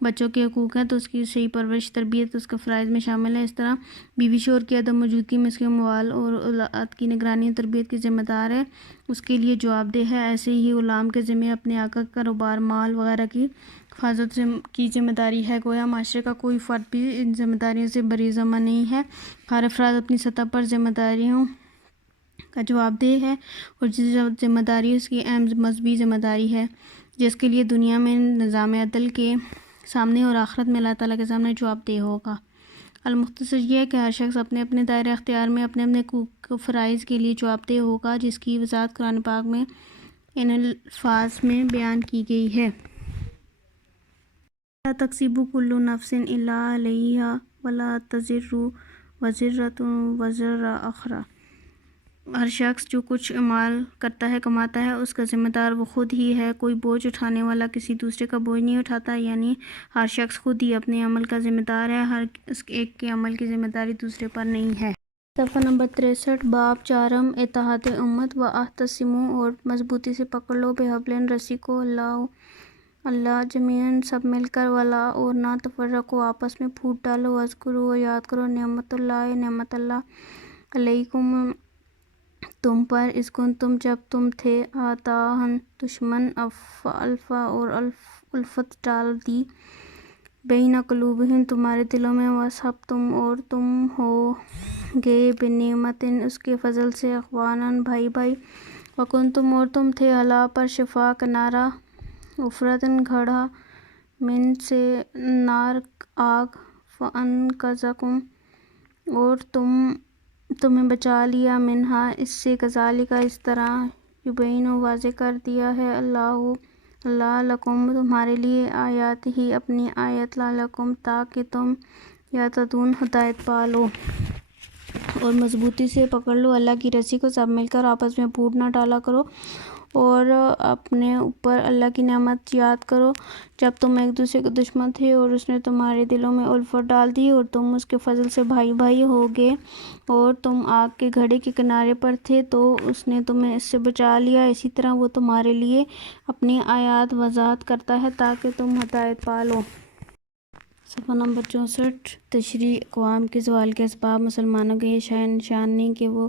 بچوں کے حقوق ہیں، تو اس کی صحیح پرورش تربیت اس کے فرائض میں شامل ہے۔ اس طرح بیوی شوہر کی عدم موجودگی میں اس کے اموال اور اولاد کی نگرانی اور تربیت کی ذمہ دار ہے، اس کے لیے جواب دہ ہے۔ ایسے ہی غلام کے ذمہ اپنے آقا کا کاروبار، مال وغیرہ کی حفاظت کی ذمہ داری ہے۔ گویا معاشرے کا کوئی فرد بھی ان ذمہ داریوں سے بری ذمہ نہیں ہے۔ ہر افراد اپنی سطح پر ذمہ داریوں کا جواب دہ ہے، اور جس ذمہ داری اس کی اہم مذہبی ذمہ داری ہے، جس کے لیے دنیا میں نظام عدل کے سامنے اور آخرت میں اللہ تعالیٰ کے سامنے جواب دہ ہوگا۔ المختصر یہ ہے کہ ہر شخص اپنے اپنے دائرۂ اختیار میں اپنے اپنے حقوق و فرائض کے لیے جواب دہ ہوگا، جس کی وضاحت قرآن پاک میں ان الفاظ میں بیان کی گئی ہے۔ لا تکسب کل نفس الا علیہا ولا تزر وازرۃ وزر اخری۔ ہر شخص جو کچھ اعمال کرتا ہے، کماتا ہے، اس کا ذمہ دار وہ خود ہی ہے۔ کوئی بوجھ اٹھانے والا کسی دوسرے کا بوجھ نہیں اٹھاتا، یعنی ہر شخص خود ہی اپنے عمل کا ذمہ دار ہے، ہر ایک کے عمل کی ذمہ داری دوسرے پر نہیں ہے۔ صفحہ نمبر 63۔ باب 4 اتحاد امت واعتصموا، اور مضبوطی سے پکڑ لو، بحبل، رسی کو، اللہ جمیعاً، سب مل کر، ولا، اور نہ تفرقوا، آپس میں پھوٹ ڈالو، واذکروا، اور یاد کرو، نعمت اللہ علیکم، تم پر، اذ کنتم، جب تم تھے، اعداءً، دشمن، فالف، اور الفت ڈال دی، بین قلوبہم، تمہارے دلوں میں، واصبحتم، اور تم ہو گئے، بنعمت، اس کے فضل سے، اخواناً، بھائی بھائی، وکنتم، اور تم تھے، علی، پر، شفا، کنارہ، حفرۃ، گڑھا، من، سے، نار، آگ، فانقذکم، اور تمہیں بچا لیا، منہا، اس سے، کذالک، اس طرح، یبین، واضح کر دیا ہے اللہ لعلکم تمہارے لیے آیات ہی اپنی آیت لعلکم تاکہ تم یہتدون ہدایت پالو اور مضبوطی سے پکڑ لو اللہ کی رسی کو، سب مل کر آپس میں پھوٹ نہ ڈالا کرو اور اپنے اوپر اللہ کی نعمت یاد کرو جب تم ایک دوسرے کے دشمن تھے اور اس نے تمہارے دلوں میں الفت ڈال دی اور تم اس کے فضل سے بھائی بھائی ہو گئے اور تم آگ کے گھڑے کے کنارے پر تھے تو اس نے تمہیں اس سے بچا لیا، اسی طرح وہ تمہارے لیے اپنی آیات وضاحت کرتا ہے تاکہ تم ہدایت پالو۔ صفحہ نمبر 64۔ تشریع اقوام کے زوال کے اسباب۔ مسلمانوں کے یہ نشان نہیں کہ وہ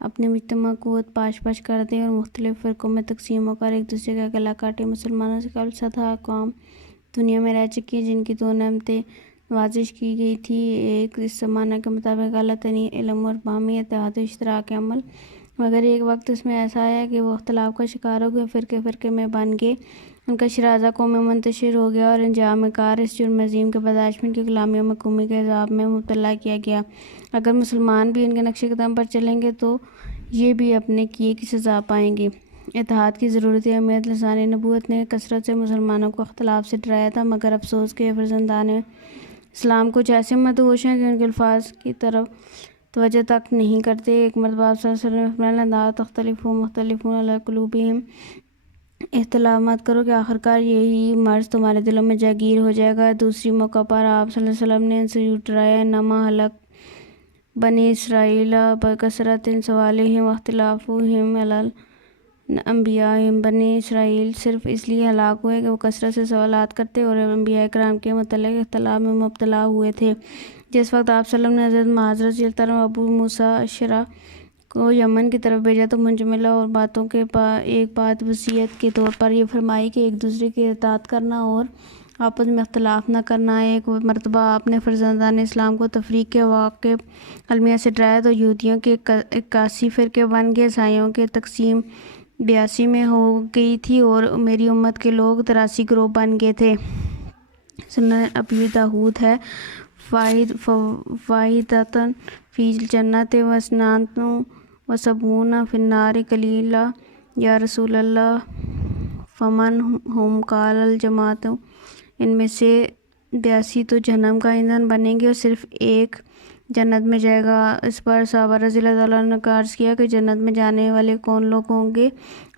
اپنی مجتمع قوت پاش کر دیں اور مختلف فرقوں میں تقسیم ہو کر ایک دوسرے کا گلا کاٹیں۔ مسلمانوں سے قبل 7 اقوام دنیا میں رہ چکی ہیں جن کی 2 نعمتیں نوازش کی گئی تھی، ایک اس زمانہ کے مطابق اعلیٰ ترین علم اور باہمی اتحاد و اشتراک عمل، مگر ایک وقت اس میں ایسا آیا کہ وہ اختلاف کا شکار ہو گئے، فرقے میں بن گئے، ان کا شرازہ قوم میں منتشر ہو گیا اور انجام کار اس جرم عظیم کے برداشت میں ان کی غلامی و محکومی کے عذاب میں مبتلا کیا گیا۔ اگر مسلمان بھی ان کے نقش قدم پر چلیں گے تو یہ بھی اپنے کیے کی سزا پائیں گے۔ اتحاد کی ضرورت اہمیت۔ لسان نبوت نے کثرت سے مسلمانوں کو اختلاف سے ڈرایا تھا، مگر افسوس کہ فرزندان اسلام کچھ ایسے مدہوش ہیں کہ ان کے الفاظ کی طرف توجہ تک نہیں کرتے۔ ایک مرتبہ آپ صلی اللہ علیہ وسلم نے فرمایا لا تختلفوا مختلفون علی قلوبہم، اختلاف مت کرو کہ آخرکار یہی مرض تمہارے دلوں میں جاگیر ہو جائے گا۔ دوسری موقع پر آپ صلی اللہ علیہ وسلم نے ان سے یوں ڈرایا انما ہلک بنی اسرائیل بکثرت سؤالہم واختلافہم علی انبیائہم، بنی اسرائیل صرف اس لیے ہلاک ہوئے کہ وہ کثرت سے سوالات کرتے اور انبیاء کرام کے متعلق اختلاف میں مبتلا ہوئے تھے۔ جس وقت آپ صلی اللہ علیہ وسلم نے حضرت معاذ رضی اللہ عنہ ابو موسیٰ اشعری کو یمن کی طرف بھیجا تو منجملہ اور باتوں کے ایک بات وصیت کے طور پر یہ فرمائی کہ ایک دوسرے کی اطاعت کرنا اور آپس میں اختلاف نہ کرنا۔ ایک مرتبہ آپ نے فرزندان اسلام کو تفریق کے واقع المیہ سے ڈرایا تو یہودیوں کے 81 فرقے بن گئے، عیسائیوں کے تقسیم 82 میں ہو گئی تھی اور میری امت کے لوگ 83 گروہ بن گئے تھے۔ سنن ابی داؤد ہے واحدۃ فی الجنۃ و اثنان و سبعون فی النار قیل یا رسول اللہ فمن ہم قال الجماعت، ان میں سے 82 تو جہنم کا ایندھن بنیں گے اور صرف ایک جنت میں جائے گا۔ اس پر صحابہ رضی اللہ تعالیٰ عنہ نے عرض کیا کہ جنت میں جانے والے کون لوگ ہوں گے؟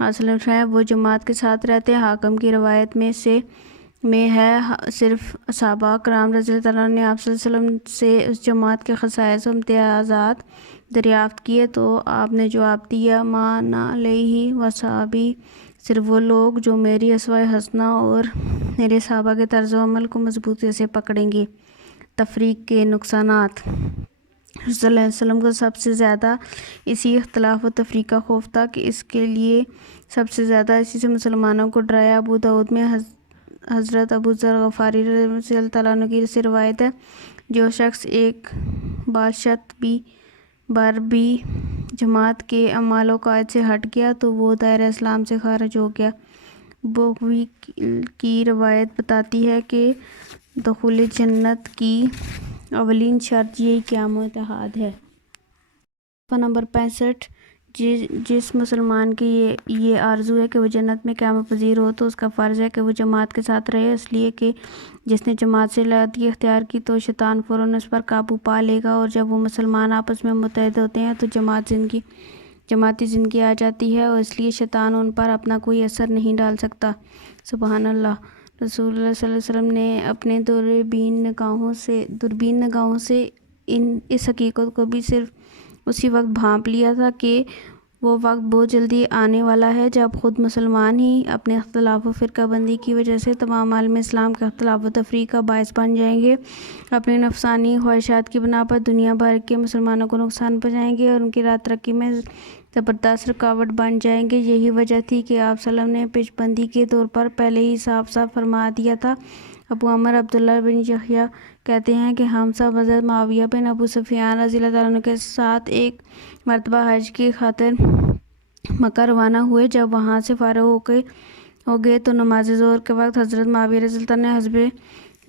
آپ صلی اللہ علیہ وسلم وہ جماعت کے ساتھ رہتے ہیں۔ حاکم کی روایت میں ہے صرف صحابہ کرام رضی اللہ تعالیٰ عنہ نے آپ صلی اللہ علیہ وسلم سے اس جماعت کے خصائص و امتیازات دریافت کیے تو آپ نے جواب دیا ما انا علیہ وصحبی، صرف وہ لوگ جو میری اسوہ حسنہ اور میرے صحابہ کے طرز و عمل کو مضبوطی سے پکڑیں گے۔ تفریق کے نقصانات۔ صلی اللہ علیہ وسلم کو سب سے زیادہ اسی اختلاف و تفریق کا خوف تھا کہ اس کے لیے سب سے زیادہ اسی سے مسلمانوں کو ڈرایا۔ ابو داؤد میں حضرت ابو ذر غفاری رضی اللہ تعالیٰ عنہ کی سے روایت ہے جو شخص ایک بادشت بھی جماعت کے اعمال و قواعد سے ہٹ گیا تو وہ دائرہ اسلام سے خارج ہو گیا۔ بخاری کی روایت بتاتی ہے کہ دخول جنت کی اولین شرط یہی قیام و اتحاد ہے۔ صفحہ نمبر 65۔ جس مسلمان کی یہ آرزو ہے کہ وہ جنت میں قیام پذیر ہو تو اس کا فرض ہے کہ وہ جماعت کے ساتھ رہے، اس لیے کہ جس نے جماعت سے علیحدگی اختیار کی تو شیطان فوراً اس پر قابو پا لے گا اور جب وہ مسلمان آپس میں متحد ہوتے ہیں تو جماعتی زندگی آ جاتی ہے اور اس لیے شیطان ان پر اپنا کوئی اثر نہیں ڈال سکتا۔ سبحان اللہ۔ رسول اللہ صلی اللہ علیہ وسلم نے اپنے دوربین نگاہوں سے اس حقیقت کو بھی صرف اسی وقت بھانپ لیا تھا کہ وہ وقت بہت جلدی آنے والا ہے جب خود مسلمان ہی اپنے اختلاف و فرقہ بندی کی وجہ سے تمام عالم اسلام کے اختلاف و تفریق کا باعث بن جائیں گے، اپنی نفسانی خواہشات کی بنا پر دنیا بھر کے مسلمانوں کو نقصان پہنچائیں گے اور ان کی راہ ترقی میں زبردست رکاوٹ بن جائیں گے۔ یہی وجہ تھی کہ آپ صلی اللہ علیہ وسلم نے پیش بندی کے طور پر پہلے ہی صاف فرما دیا تھا۔ ابو عمر عبداللہ بن یحییٰ کہتے ہیں کہ ہم سب حضرت معاویہ بن ابو سفیان رضی اللہ تعالیٰ عنہ کے ساتھ ایک مرتبہ حج کی خاطر مکہ روانہ ہوئے۔ جب وہاں سے فارغ ہو گئے تو نماز ظہر کے وقت حضرت معاویہ رضی اللہ عنہ نے حسب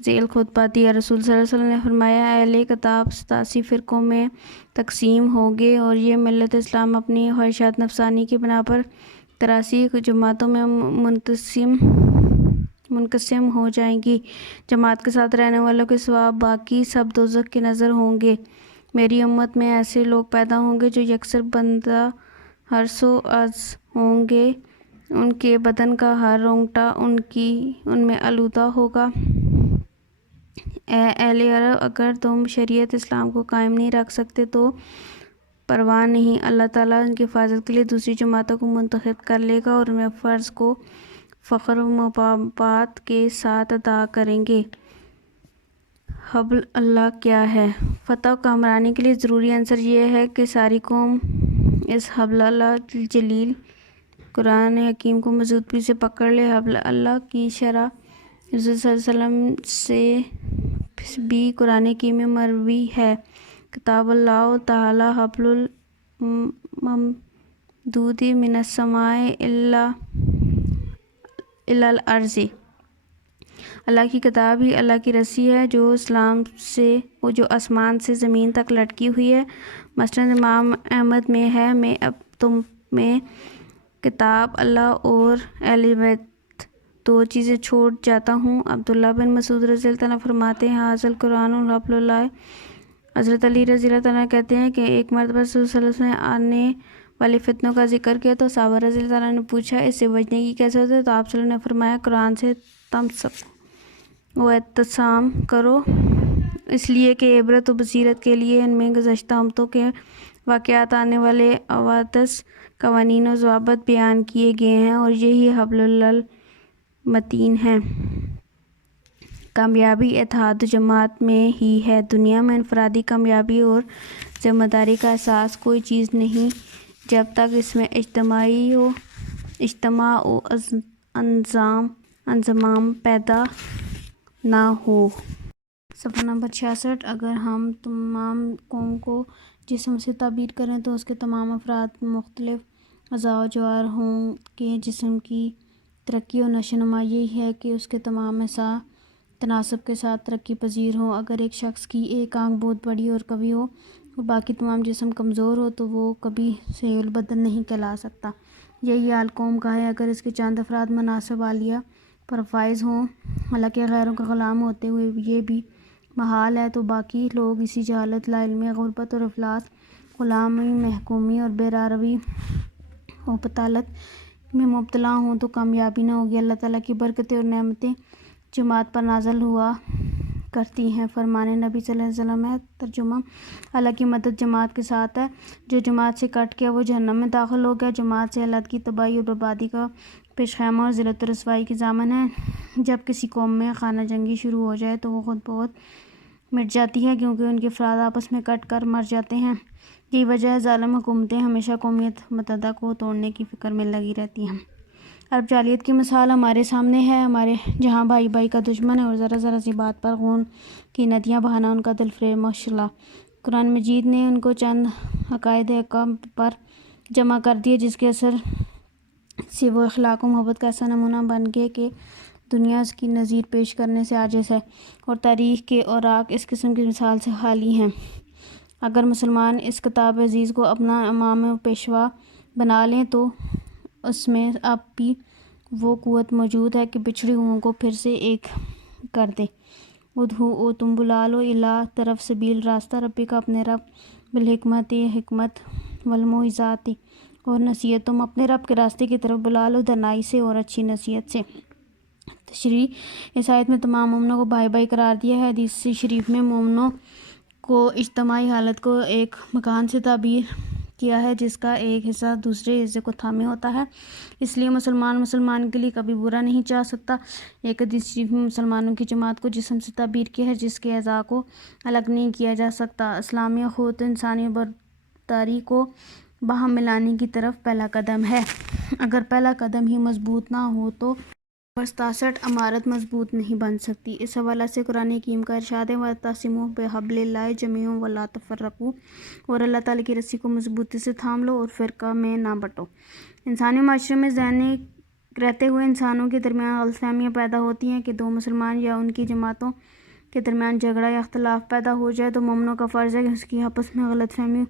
ذیل خطبہ دیا۔ رسول صلی اللہ علیہ وسلم نے فرمایا اہل کتاب 87 فرقوں میں تقسیم ہو گئے اور یہ ملت اسلام اپنی خواہشات نفسانی کی بنا پر 83 جماعتوں میں منقسم منقسم ہو جائیں گی۔ جماعت کے ساتھ رہنے والوں کے سوا باقی سب دوزخ کی نذر ہوں گے۔ میری امت میں ایسے لوگ پیدا ہوں گے جو یکسر بندہ حرص و عجز ہوں گے، ان کے بدن کا ہر رونگٹہ ان میں آلودہ ہوگا۔ اے اہل عرب، اگر تم شریعت اسلام کو قائم نہیں رکھ سکتے تو پرواہ نہیں، اللہ تعالیٰ ان کی حفاظت کے لیے دوسری جماعتوں کو منتخب کر لے گا اور میں فرض کو فخر و مباحت کے ساتھ ادا کریں گے۔ حبل اللہ کیا ہے؟ فتح و کامرانی کے لیے ضروری عنصر یہ ہے کہ ساری قوم اس حبل اللہ جلیل قرآن حکیم کو مضبوطی سے پکڑ لے۔ حبل اللہ کی شرح حضور صلی اللہ علیہ وسلم سے بھی قرآن حکیم میں مروی ہے۔ کتاب اللہ تعالی حبل الممدود من السماء الی الارض۔ اللہ کی کتاب ہی اللہ کی رسی ہے جو آسمان سے زمین تک لٹکی ہوئی ہے۔ مسند امام احمد میں ہے، میں اب تم میں کتاب اللہ اور اہل بیت دو چیزیں چھوڑ جاتا ہوں۔ عبداللہ بن مسعود رضی اللہ عنہ فرماتے ہیں، حاذا القرآن حبل اللہ۔ حضرت علی رضی اللہ عنہ کہتے ہیں کہ ایک مرتبہ رسول صلی اللہ علیہ وسلم نے آنے والے فتنوں کا ذکر کیا تو صحابہ رضی اللہ عنہ نے پوچھا اس سے بچنے کی کیسے ہوتا ہے؟ تو آپ صلی اللہ علیہ وسلم نے فرمایا قرآن سے تمسک و اعتصام کرو، اس لیے کہ عبرت و بصیرت کے لیے ان میں گزشتہ امتوں کے واقعات، آنے والے حوادث، قوانین و ضوابط بیان کیے گئے ہیں اور یہی حبل اللہ المتین ہے۔ کامیابی اتحاد و جماعت میں ہی ہے۔ دنیا میں انفرادی کامیابی اور ذمہ داری کا احساس کوئی چیز نہیں جب تک اس میں اجتماع و انضمام پیدا نہ ہو۔ صفحہ نمبر 66۔ اگر ہم تمام قوم کو جسم سے تعبیر کریں تو اس کے تمام افراد مختلف اعضاء و جوہر ہوں کہ جسم کی ترقی و نشو و نما یہی ہے کہ اس کے تمام اعضاء تناسب کے ساتھ ترقی پذیر ہوں۔ اگر ایک شخص کی ایک آنکھ بہت بڑی اور قوی ہو اور باقی تمام جسم کمزور ہو تو وہ کبھی صحیح البدن نہیں کہلا سکتا۔ یہی حال قوم کا ہے، اگر اس کے چند افراد مناصب عالیہ پر فائز ہوں، حالانکہ غیروں کا غلام ہوتے ہوئے یہ بھی محال ہے، تو باقی لوگ اسی جہالت، لا علمی، غربت اور افلاس، غلامی، محکومی اور بے راروی و بطالت میں مبتلا ہوں تو کامیابی نہ ہوگی۔ اللہ تعالیٰ کی برکتیں اور نعمتیں جماعت پر نازل ہوا کرتی ہیں۔ فرمان نبی صلی اللہ علیہ وسلم ہے، ترجمہ: اللہ کی مدد جماعت کے ساتھ ہے، جو جماعت سے کٹ گیا وہ جہنم میں داخل ہو گیا۔ جماعت سے اللہ کی تباہی اور بربادی کا پیش خیمہ اور ذلت و رسوائی کی ضامن ہے۔ جب کسی قوم میں خانہ جنگی شروع ہو جائے تو وہ خود بخود مٹ جاتی ہے، کیونکہ ان کے افراد آپس میں کٹ کر مر جاتے ہیں۔ یہی وجہ ہے ظالم حکومتیں ہمیشہ قومیت متحدہ کو توڑنے کی فکر میں لگی رہتی ہیں۔ عرب جاہلیت کی مثال ہمارے سامنے ہے، ہمارے جہاں بھائی بھائی کا دشمن ہے اور ذرا ذرا سی بات پر خون کی ندیاں بہانا ان کا دل فریب مشغلہ۔ قرآن مجید نے ان کو چند عقائد حکم پر جمع کر دیا جس کے اثر سے وہ اخلاق و محبت کا ایسا نمونہ بن گئے کہ دنیا اس کی نظیر پیش کرنے سے عاجز ہے، اور تاریخ کے اوراق اس قسم کی مثال سے خالی ہیں۔ اگر مسلمان اس کتاب عزیز کو اپنا امام و پیشوا بنا لیں تو اس میں اب بھی وہ قوت موجود ہے کہ بچھڑی ہوئوں کو پھر سے ایک کر دے۔ ادعو تم بلا لو الی طرف سبیل، راستہ ربی کا اپنے رب، بالحکمت، حکمت، والموعظۃ اور نصیحت، تم اپنے رب کے راستے کی طرف بلا لو دنائی سے اور اچھی نصیحت سے۔ تشریح: اس آیت میں تمام مومنوں کو بھائی بھائی قرار دیا ہے۔ حدیث شریف میں مومنوں کو اجتماعی حالت کو ایک مکان سے تعبیر کیا ہے جس کا ایک حصہ دوسرے حصے کو تھامے ہوتا ہے، اس لیے مسلمان کے لیے کبھی برا نہیں چاہ سکتا۔ ایک حدیث شریف میں مسلمانوں کی جماعت کو جسم سے تعبیر کیا ہے جس کے اعضاء کو الگ نہیں کیا جا سکتا۔ اسلامی اخوت و انسانی برادری کو باہم ملانے کی طرف پہلا قدم ہے۔ اگر پہلا قدم ہی مضبوط نہ ہو تو 67 عمارت مضبوط نہیں بن سکتی۔ اس حوالے سے قرآن حکیم کا ارشاد ہے، وَاعْتَصِمُوا بِحَبْلِ اللَّهِ جَمِيعًا وَلَا تَفَرَّقُوا، اور اللہ تعالیٰ کی رسی کو مضبوطی سے تھام لو اور فرقہ میں نہ بٹو۔ انسانی معاشرے میں ذہنی رہتے ہوئے انسانوں کے درمیان غلط فہمیاں پیدا ہوتی ہیں کہ دو مسلمان یا ان کی جماعتوں کے درمیان جھگڑا یا اختلاف پیدا ہو جائے تو مومنوں کا فرض ہے کہ اس کی آپس میں غلط فہمی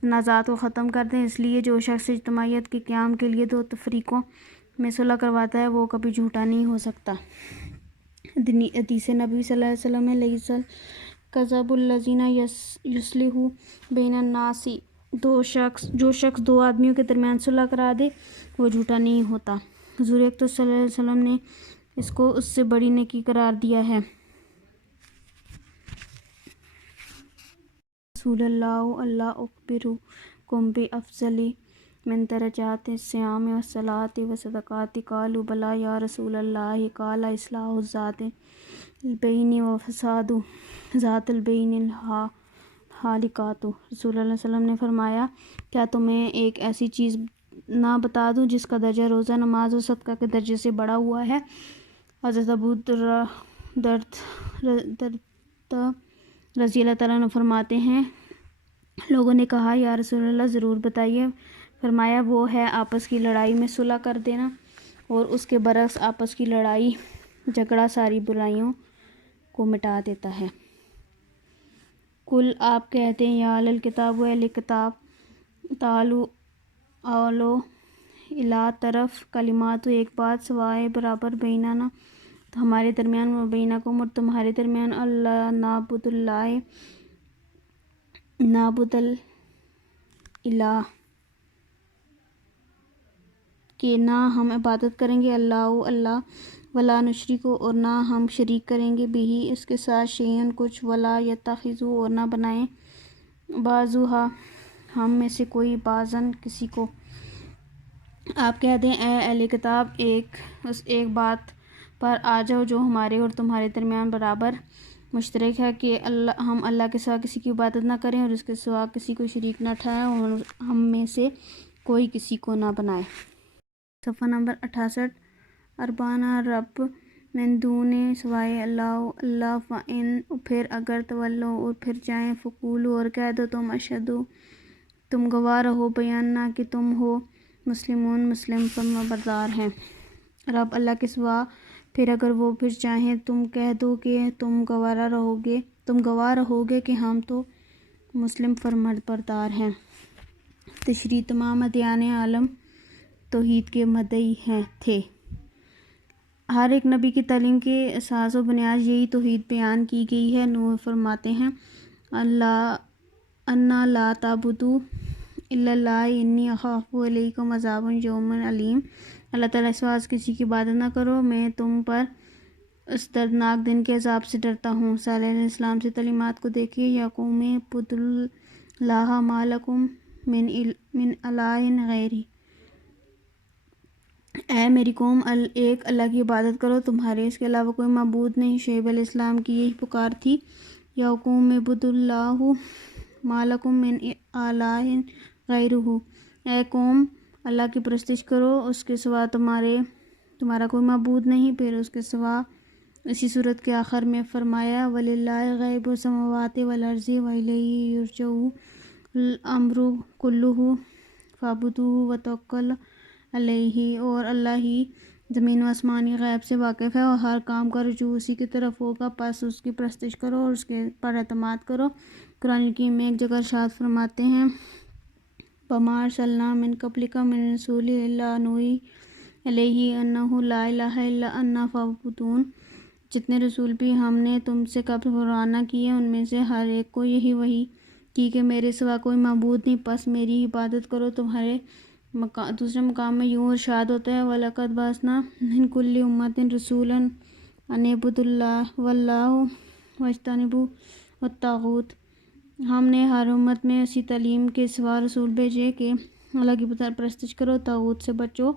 تنازعات کو ختم کر دیں۔ اس لیے جو شخص اجتماعیت کے قیام کے لیے دو تفریقوں میں صلح کرواتا ہے وہ کبھی جھوٹا نہیں ہو سکتا۔ حدیث نبی صلی اللہ علیہ وسلم میں لیس کذب الذین یصلح بین الناس، جو شخص دو آدمیوں کے درمیان صلح کرا دے وہ جھوٹا نہیں ہوتا۔ حضور اکرم صلی اللہ علیہ وسلم نے اس کو اس سے بڑی نیکی قرار دیا ہے۔ رسول اللہ اخبرکم بافضل من درجات الصیام والصلاۃ والصدقات، قالوا بلی یا رسول اللہ، قال اصلاح ذات البین وفساد ذات البین الحالقات۔ رسول اللہ صلی اللہ علیہ وسلم نے فرمایا، کیا تمہیں ایک ایسی چیز نہ بتا دوں جس کا درجہ روزہ نماز اور صدقہ کے درجے سے بڑا ہوا ہے؟ حضرت ابو درداء رضی اللہ تعالیٰ عنہ فرماتے ہیں، لوگوں نے کہا یا رسول اللہ ضرور بتائیے۔ فرمایا، وہ ہے آپس کی لڑائی میں صلح کر دینا، اور اس کے برعکس آپس کی لڑائی جھگڑا ساری برائیوں کو مٹا دیتا ہے۔ کل آپ کہتے ہیں، یا اہل الکتاب، و اہل کتاب، تعالوا الی طرف کلمات، ایک بات سوائے برابر بیننا، تو ہمارے درمیان و بینکم، اور تمہارے درمیان، اللہ نعبد الہ، کہ نہ ہم عبادت کریں گے اللہ، ولا نشرک، اور نہ ہم شریک کریں گے، بھی اس کے ساتھ، شیئن کچھ، ولا یتخذ، اور نہ بنائیں، بعضنا ہم میں سے کوئی، بعضاً کسی کو۔ آپ کہتے ہیں، اے اہل کتاب، اس ایک بات پر آ جاؤ جو ہمارے اور تمہارے درمیان برابر مشترک ہے، کہ ہم اللہ کے سوا کسی کی عبادت نہ کریں اور اس کے سوا کسی کو شریک نہ ٹھہرائیں، اور ہم میں سے کوئی کسی کو نہ بنائے۔ صفحہ نمبر 68۔ اربابا رب من دون سوائے اللہ، فإن، پھر اگر تولوا، اور پھر جائیں، فقولوا، اور کہہ دو، تم اشہدوا، تم گواہ رہو، بیاننا، کہ تم ہو مسلمون، مسلم فرما بردار ہیں، رب اللہ کے سوا، پھر اگر وہ پھر چاہیں، تم کہہ دو کہ تم گواہ رہو گے کہ ہم تو مسلم فرما بردار ہیں۔ تشریح، تمام ادیان عالم توحید کے مدعی تھے۔ ہر ایک نبی کی تعلیم کی اساس و بنیاد یہی توحید بیان کی گئی ہے۔ نوح فرماتے ہیں، انا لا تعبدوا الا اللہ انی اخاف علیکم عذاب یوم علیم، اللہ تعالیٰ سوا کسی کی عبادت نہ کرو، میں تم پر اس دردناک دن کے عذاب سے ڈرتا ہوں۔ صالح علیہ السلام سے تعلیمات کو دیکھیے، یا قوم اعبدوا اللہ ما لکم من الہ غیرہ، اے میری قوم، ایک اللہ کی عبادت کرو، تمہارے اس کے علاوہ کوئی معبود نہیں۔ شعیب علیہ السلام کی یہی پکار تھی، یا قوم اعبدوا اللہ ما لکم من الہ غیرہ، اے قوم، اللہ کی پرستش کرو، اس کے سوا تمہارا کوئی معبود نہیں۔ پھر اس کے سوا اسی صورت کے آخر میں فرمایا، وَلِلَّهِ غَیْبُ السَّمَاوَاتِ وَالْأَرْضِ وَإِلَیْهِ یُرْجَعُ الْأَمْرُ كُلُّهُ فَاعْبُدْهُ وَتَوَکَّلْ علیہ، اور اللہ ہی زمین و آسمانی غیب سے واقف ہے، اور ہر کام کا رجوع اسی کی طرف ہوگا، پس اس کی پرستش کرو اور اس کے پر اعتماد کرو۔ قرآن حکیم میں ایک جگہ ارشاد فرماتے ہیں، وَمَا أَرْسَلْنَا مِن قَبْلِكَ مِن رَّسُولٍ إِلَّا نُوحِی إِلَیْہِ أَنَّهُ لَا إِلَٰهَ إِلَّا أَنَا فَاعْبُدُونِ، جتنے رسول بھی ہم نے تم سے قبل روانہ کیے ان میں سے ہر ایک کو یہی وحی کی کہ میرے سوا کوئی معبود نہیں، پس میری عبادت کرو۔ تمہارے دوسرے مقام میں یوں ارشاد ہوتا ہے، وَلَقَدْ بَعَثْنَا مِن كُلِّ أُمَّةٍ رَّسُولًا أَنِ اعْبُدُوا اللَّهَ وَاجْتَنِبُوا الطَّاغُوتَ، ہم نے ہر امت میں اسی تعلیم کے سوا رسول بھیجے کہ اللہ کی پرستش کرو، طاغوت سے بچو۔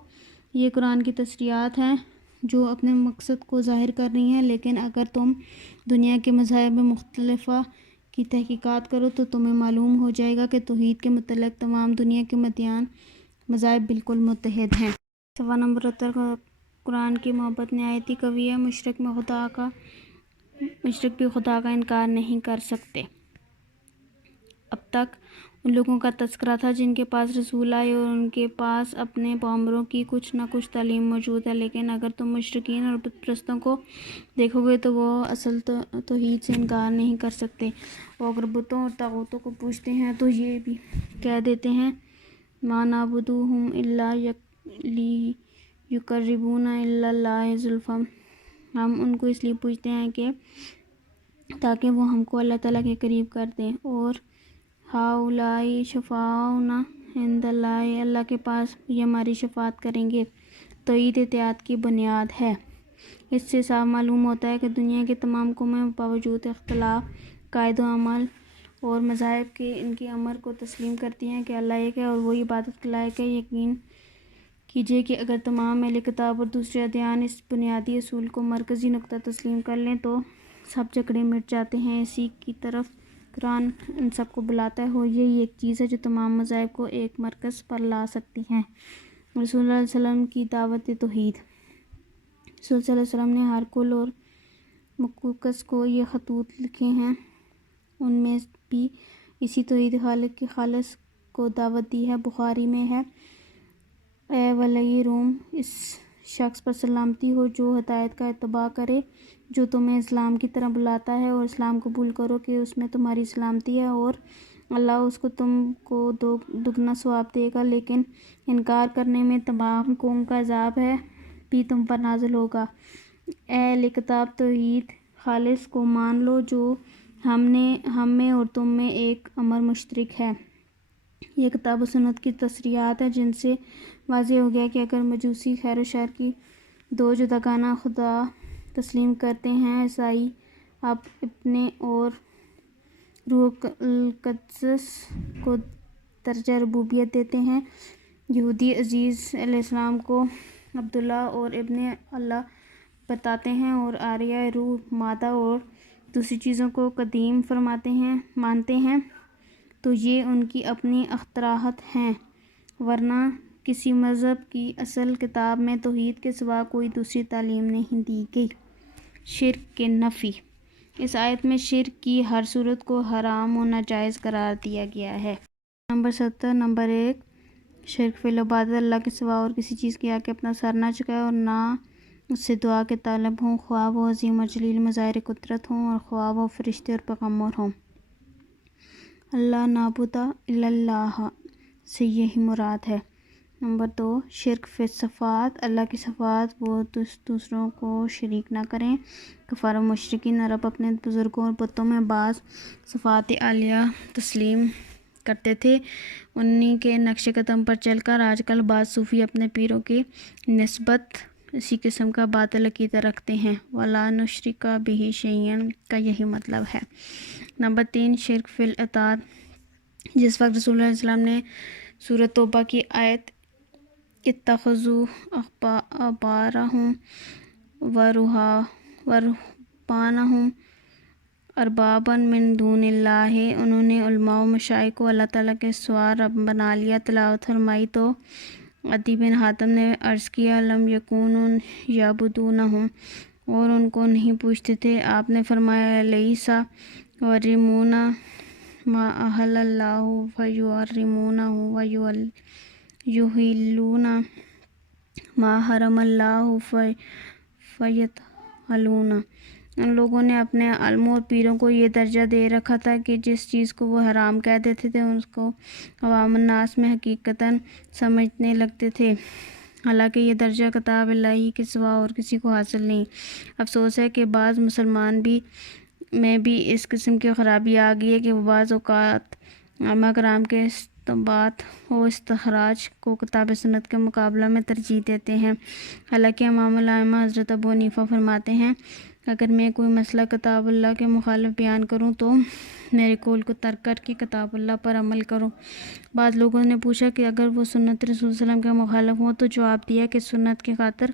یہ قرآن کی تصریحات ہیں جو اپنے مقصد کو ظاہر کر رہی ہیں، لیکن اگر تم دنیا کے مذاہب مختلفہ کی تحقیقات کرو تو تمہیں معلوم ہو جائے گا کہ توحید کے متعلق تمام دنیا کے مذاہب بالکل متحد ہیں۔ صفحہ نمبر 70۔ قرآن کی محبت نہایت ہی قوی ہے، مشرک بھی خدا کا انکار نہیں کر سکتے۔ اب تک ان لوگوں کا تذکرہ تھا جن کے پاس رسول آئے اور ان کے پاس اپنے پیغمبروں کی کچھ نہ کچھ تعلیم موجود ہے، لیکن اگر تم مشرکین اور بت پرستوں کو دیکھو گے تو وہ اصل توحید سے انکار نہیں کر سکتے۔ وہ اگر بتوں اور طاغوتوں کو پوجتے ہیں تو یہ بھی کہہ دیتے ہیں، ما نعبدہم الا یقربون الی اللہ زلفی، ہم ان کو اس لیے پوچھتے ہیں کہ تاکہ وہ ہم کو اللہ تعالیٰ کے قریب کر دیں، اور ہؤلاء شفاعؤنا عند اللہ، اللہ کے پاس یہ ہماری شفاعت کریں گے۔ توحید اتحاد کی بنیاد ہے۔ اس سے صاف معلوم ہوتا ہے کہ دنیا کے تمام قومیں باوجود اختلاف قائد و عمل اور مذاہب کے ان کے امر کو تسلیم کرتی ہیں کہ اللہ ایک ہے اور وہ عبادت کے لائق ہے۔ یقین کیجیے کہ اگر تمام اہل کتاب اور دوسرے ادیان اس بنیادی اصول کو مرکزی نقطہ تسلیم کر لیں تو سب جھگڑے مٹ جاتے ہیں۔ اسی کی طرف قرآن ان سب کو بلاتا ہے اور یہی ایک چیز ہے جو تمام مذاہب کو ایک مرکز پر لا سکتی ہے، رسول اللہ علیہ وسلم کی دعوت توحید۔ رسول صلی اللہ علیہ وسلم نے ہر کل اور مقدس کو یہ خطوط لکھے ہیں، ان میں بھی اسی توحید خالق کی خالص کو دعوت دی ہے۔ بخاری میں ہے، اے ولی روم، اس شخص پر سلامتی ہو جو ہدایت کا اتباع کرے، جو تمہیں اسلام کی طرف بلاتا ہے، اور اسلام قبول کرو کہ اس میں تمہاری سلامتی ہے اور اللہ اس کو تم کو دگنا ثواب دے گا، لیکن انکار کرنے میں تمام قوم کا عذاب ہے بھی تم پر نازل ہوگا۔ اے اہل کتاب، توحید خالص کو مان لو جو ہم میں اور تم میں ایک امر مشترک ہے۔ یہ کتاب و سنت کی تصریحات ہیں جن سے واضح ہو گیا کہ اگر مجوسی خیر و شر کی دو جداگانہ خدا تسلیم کرتے ہیں، عیسائی اب اپنے اور روح القدس کو درجہ ربوبیت دیتے ہیں، یہودی عیسی علیہ السلام کو عبداللہ اور ابن اللہ بتاتے ہیں، اور آریہ روح مادہ اور دوسری چیزوں کو قدیم مانتے ہیں، تو یہ ان کی اپنی اختراعات ہیں، ورنہ کسی مذہب کی اصل کتاب میں توحید کے سوا کوئی دوسری تعلیم نہیں دی گئی۔ شرک کے نفی۔ اس آیت میں شرک کی ہر صورت کو حرام و ناجائز قرار دیا گیا ہے۔ نمبر 70۔ نمبر 1، شرک فی العبادت، اللہ کے سوا اور کسی چیز کے آگے اپنا سر نہ جھکائے اور نہ اس سے دعا کے طالب ہوں، خواہ وہ عظیم اور جلیل مظاہر قدرت ہوں اور خواہ وہ فرشتے اور پیغمبر ہوں۔ اللہ نعبد الا اللہ سے یہی مراد ہے۔ نمبر 2، شرک فی الصفات، اللہ کی صفات وہ دوسروں کو شریک نہ کریں۔ کفار و مشرکین عرب اپنے بزرگوں اور بتوں میں بعض صفات عالیہ تسلیم کرتے تھے، انہی کے نقش قدم پر چل کر آج کل بعض صوفی اپنے پیروں کی نسبت اسی قسم کا باطل عقیدہ رکھتے ہیں۔ وَلَا نُشْرِكَ بِهِ شَيْئًا کا یہی مطلب ہے۔ نمبر 3، شرک فی الاطاعت، جس وقت رسول اللہ علیہ وسلم نے سورۃ توبہ کی آیت اتخذوا احبارهم ورهبانهم اربابا من دون اللہ، انہوں نے علماء و مشائخ کو اللہ تعالیٰ کے سوا رب بنا لیا، تلاوت فرمائی تو عدی بن حاتم نے عرض کیا لم یکونوا یعبدونہم، اور ان کو نہیں پوچھتے تھے۔ آپ نے فرمایا لیس یحرمون ما احل اللہ فیحرمونہ ویحلون ما حرم اللہ فیحلون۔ ان لوگوں نے اپنے عالموں اور پیروں کو یہ درجہ دے رکھا تھا کہ جس چیز کو وہ حرام کہہ دیتے تھے اس کو عوام الناس میں حقیقتاً سمجھنے لگتے تھے، حالانکہ یہ درجہ کتاب الہی کے سوا اور کسی کو حاصل نہیں۔ افسوس ہے کہ بعض مسلمان میں بھی اس قسم کی خرابی آ گئی ہے کہ وہ بعض اوقات علماء کرام کے استنباط و استخراج کو کتاب سنت کے مقابلہ میں ترجیح دیتے ہیں، حالانکہ امام الائمہ حضرت ابو حنیفہ فرماتے ہیں اگر میں کوئی مسئلہ کتاب اللہ کے مخالف بیان کروں تو میرے قول کو ترک کر کے کتاب اللہ پر عمل کرو۔ بعض لوگوں نے پوچھا کہ اگر وہ سنت رسول صلی اللہ علیہ وسلم کے مخالف ہوں تو جواب دیا کہ سنت کی خاطر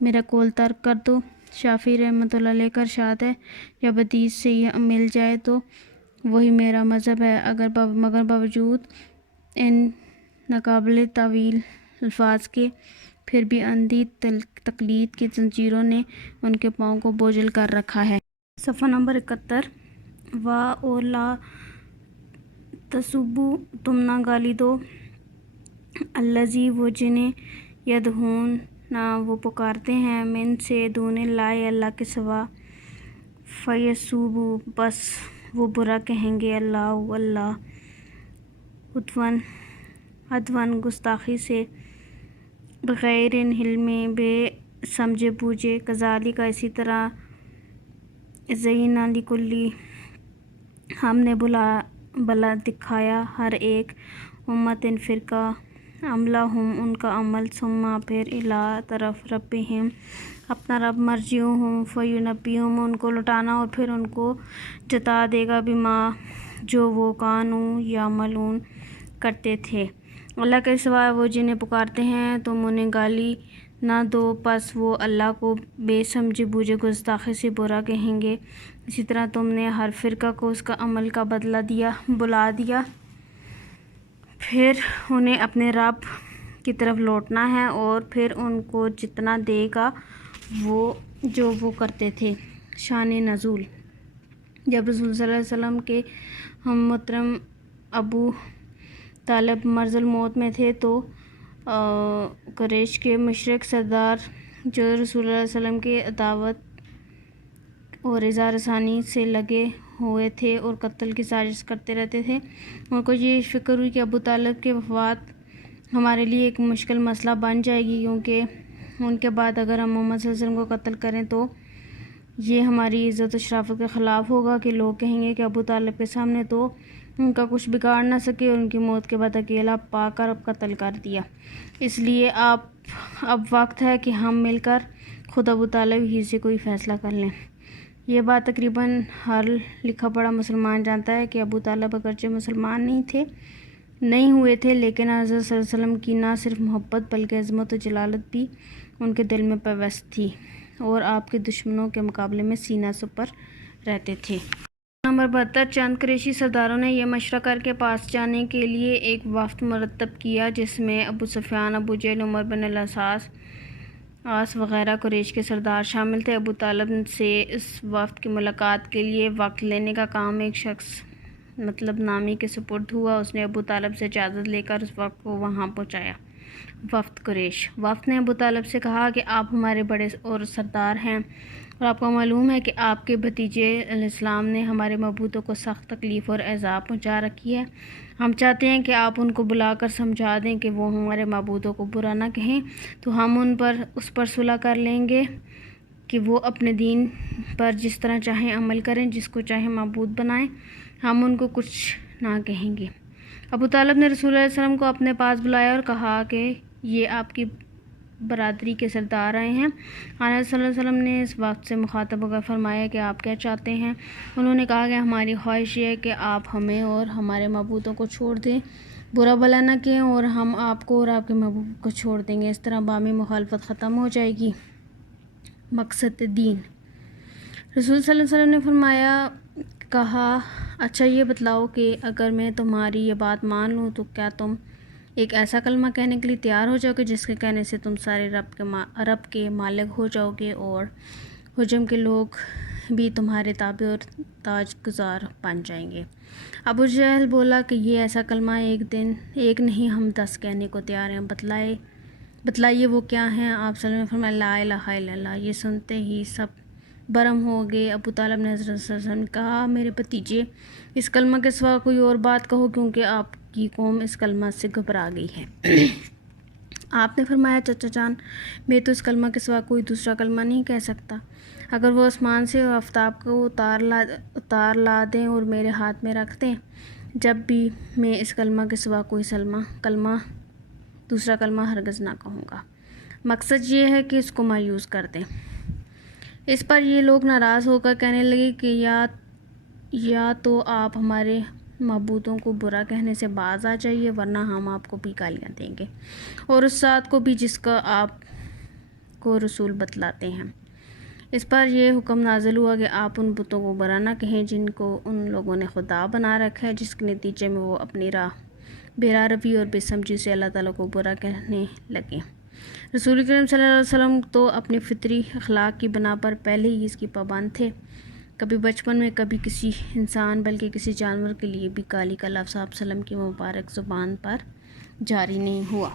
میرا قول ترک کر دو۔ شافعی رحمۃ اللہ علیہ کا ارشاد ہے جب حدیث سے یہ مل جائے تو وہی میرا مذہب ہے، مگر باوجود ان ناقابل تعویل الفاظ کے پھر بھی اندھی تقلید کی زنجیروں نے ان کے پاؤں کو بوجھل کر رکھا ہے۔ صفحہ نمبر 71۔ اور لا تسبوا، تم نہ گالی دو، الذی، وہ جنہیں یدعون وہ پکارتے ہیں، من سے دون اللہ، اللہ کے سوا، فیسبوا، بس وہ برا کہیں گے، اللہ عدوان گستاخی سے، بغیر علم بے سمجھے بوجھے، کذالک اسی طرح زینا لکلی، ہم نے بلا دکھایا ہر ایک امت فرقہ عملہم ان کا عمل، ثم پھر الی طرف ربہم اپنا رب مرجعہم فینبئہم ان کو لوٹانا اور پھر ان کو جتا دے گا بما جو وہ کانوا یعملون کرتے تھے۔ اللہ کے سوا وہ جنہیں پکارتے ہیں تم انہیں گالی نہ دو، پس وہ اللہ کو بے سمجھے بوجھے گستاخی سے برا کہیں گے۔ اسی طرح تم نے ہر فرقہ کو اس کا عمل کا بدلہ بلا دیا، پھر انہیں اپنے رب کی طرف لوٹنا ہے اور پھر ان کو جتنا دے گا جو وہ کرتے تھے۔ شان نزول: جب رسول صلی اللہ علیہ وسلم کے ہم محترم ابو طالب مرض الموت میں تھے تو قریش کے مشرک سردار جو رسول اللہ علیہ وسلم کے عداوت اور اظہار رسانی سے لگے ہوئے تھے اور قتل کی سازش کرتے رہتے تھے، ان کو یہ فکر ہوئی کہ ابو طالب کی وفات ہمارے لیے ایک مشکل مسئلہ بن جائے گی، کیونکہ ان کے بعد اگر ہم محمد صلی اللہ علیہ وسلم کو قتل کریں تو یہ ہماری عزت و شرافت کے خلاف ہوگا کہ لوگ کہیں گے کہ ابو طالب کے سامنے تو ان کا کچھ بگاڑ نہ سکے اور ان کی موت کے بعد اکیلا پا کر قتل کر دیا۔ اس لیے اب وقت ہے کہ ہم مل کر خود ابو طالب ہی سے کوئی فیصلہ کر لیں۔ یہ بات تقریباً ہر لکھا پڑھا مسلمان جانتا ہے کہ ابو طالب اگرچہ مسلمان نہیں ہوئے تھے، لیکن حضرت صلی اللہ علیہ وسلم کی نہ صرف محبت بلکہ عظمت و جلالت بھی ان کے دل میں پیوست تھی اور آپ کے دشمنوں کے مقابلے میں سینہ سپر رہتے تھے۔ نمبر 72 چند قریشی سرداروں نے یہ مشورہ کر کے پاس جانے کے لیے ایک وفد مرتب کیا، جس میں ابو سفیان، ابو جہل، عمر بن العاص وغیرہ قریش کے سردار شامل تھے۔ ابو طالب سے اس وفد کی ملاقات کے لیے وقت لینے کا کام ایک شخص نامی کے سپرد ہوا۔ اس نے ابو طالب سے اجازت لے کر اس وفد کو وہاں پہنچایا۔ وفد قریش: وفد نے ابو طالب سے کہا کہ آپ ہمارے بڑے اور سردار ہیں اور آپ کو معلوم ہے کہ آپ کے بھتیجے علیہ السلام نے ہمارے مبعوثوں کو سخت تکلیف اور ایذا پہنچا رکھی ہے۔ ہم چاہتے ہیں کہ آپ ان کو بلا کر سمجھا دیں کہ وہ ہمارے مبعوثوں کو برا نہ کہیں، تو ہم اس پر صلح کر لیں گے کہ وہ اپنے دین پر جس طرح چاہیں عمل کریں، جس کو چاہیں معبود بنائیں، ہم ان کو کچھ نہ کہیں گے۔ ابو طالب نے رسول اللہ علیہ وسلم کو اپنے پاس بلایا اور کہا کہ یہ آپ کی برادری کے سردار آئے ہیں۔ آن صلی اللہ علیہ وسلم نے اس وقت سے مخاطب ہو کر فرمایا کہ آپ کیا چاہتے ہیں؟ انہوں نے کہا کہ ہماری خواہش یہ ہے کہ آپ ہمیں اور ہمارے معبودوں کو چھوڑ دیں، برا بھلا نہ کہیں، اور ہم آپ کو اور آپ کے معبود کو چھوڑ دیں گے، اس طرح باہمی مخالفت ختم ہو جائے گی۔ مقصد دین: رسول صلی اللہ علیہ وسلم نے کہا اچھا یہ بتلاؤ کہ اگر میں تمہاری یہ بات مان لوں تو کیا تم ایک ایسا کلمہ کہنے کے لیے تیار ہو جاؤ گے جس کے کہنے سے تم سارے رب کے مالک ہو جاؤ گے اور حجم کے لوگ بھی تمہارے تابع اور تاج گزار بن جائیں گے؟ ابو جہل بولا کہ یہ ایسا کلمہ ایک نہیں، ہم 10 کہنے کو تیار ہیں۔ بتلائیے وہ کیا ہیں؟ آپ صلی اللہ علیہ وسلم نے فرمایا لا الہ الا اللہ۔ یہ سنتے ہی سب برہم ہو گئے۔ ابو طالب نے حضرت صلی اللہ علیہ وسلم نے کہا میرے بھتیجے، اس کلمہ کے سوا کوئی اور بات کہو، کیونکہ آپ کی قوم اس کلمہ سے گھبرا گئی ہے۔ آپ نے فرمایا چچا جان، میں تو اس کلمہ کے سوا کوئی دوسرا کلمہ نہیں کہہ سکتا۔ اگر وہ آسمان سے آفتاب کو اتار لا دیں اور میرے ہاتھ میں رکھ دیں، جب بھی میں اس کلمہ کے سوا کوئی دوسرا کلمہ ہرگز نہ کہوں گا۔ مقصد یہ ہے کہ اس کو مایوس کر دیں۔ اس پر یہ لوگ ناراض ہو کر کہنے لگے کہ یا تو آپ ہمارے معبودوں کو برا کہنے سے باز آ جائیے، ورنہ ہم آپ کو بھی گالیاں دیں گے اور اس ذات کو بھی جس کا آپ کو رسول بتلاتے ہیں۔ اس پر یہ حکم نازل ہوا کہ آپ ان بتوں کو برا نہ کہیں جن کو ان لوگوں نے خدا بنا رکھا ہے، جس کے نتیجے میں وہ اپنی بے راہ روی اور بے سمجھی سے اللہ تعالیٰ کو برا کہنے لگے۔ رسول کریم صلی اللہ علیہ وسلم تو اپنی فطری اخلاق کی بنا پر پہلے ہی اس کی پابند تھے۔ کبھی بچپن میں کبھی کسی انسان بلکہ کسی جانور کے لیے بھی گالی کا لفظ آپ وسلم کی مبارک زبان پر جاری نہیں ہوا۔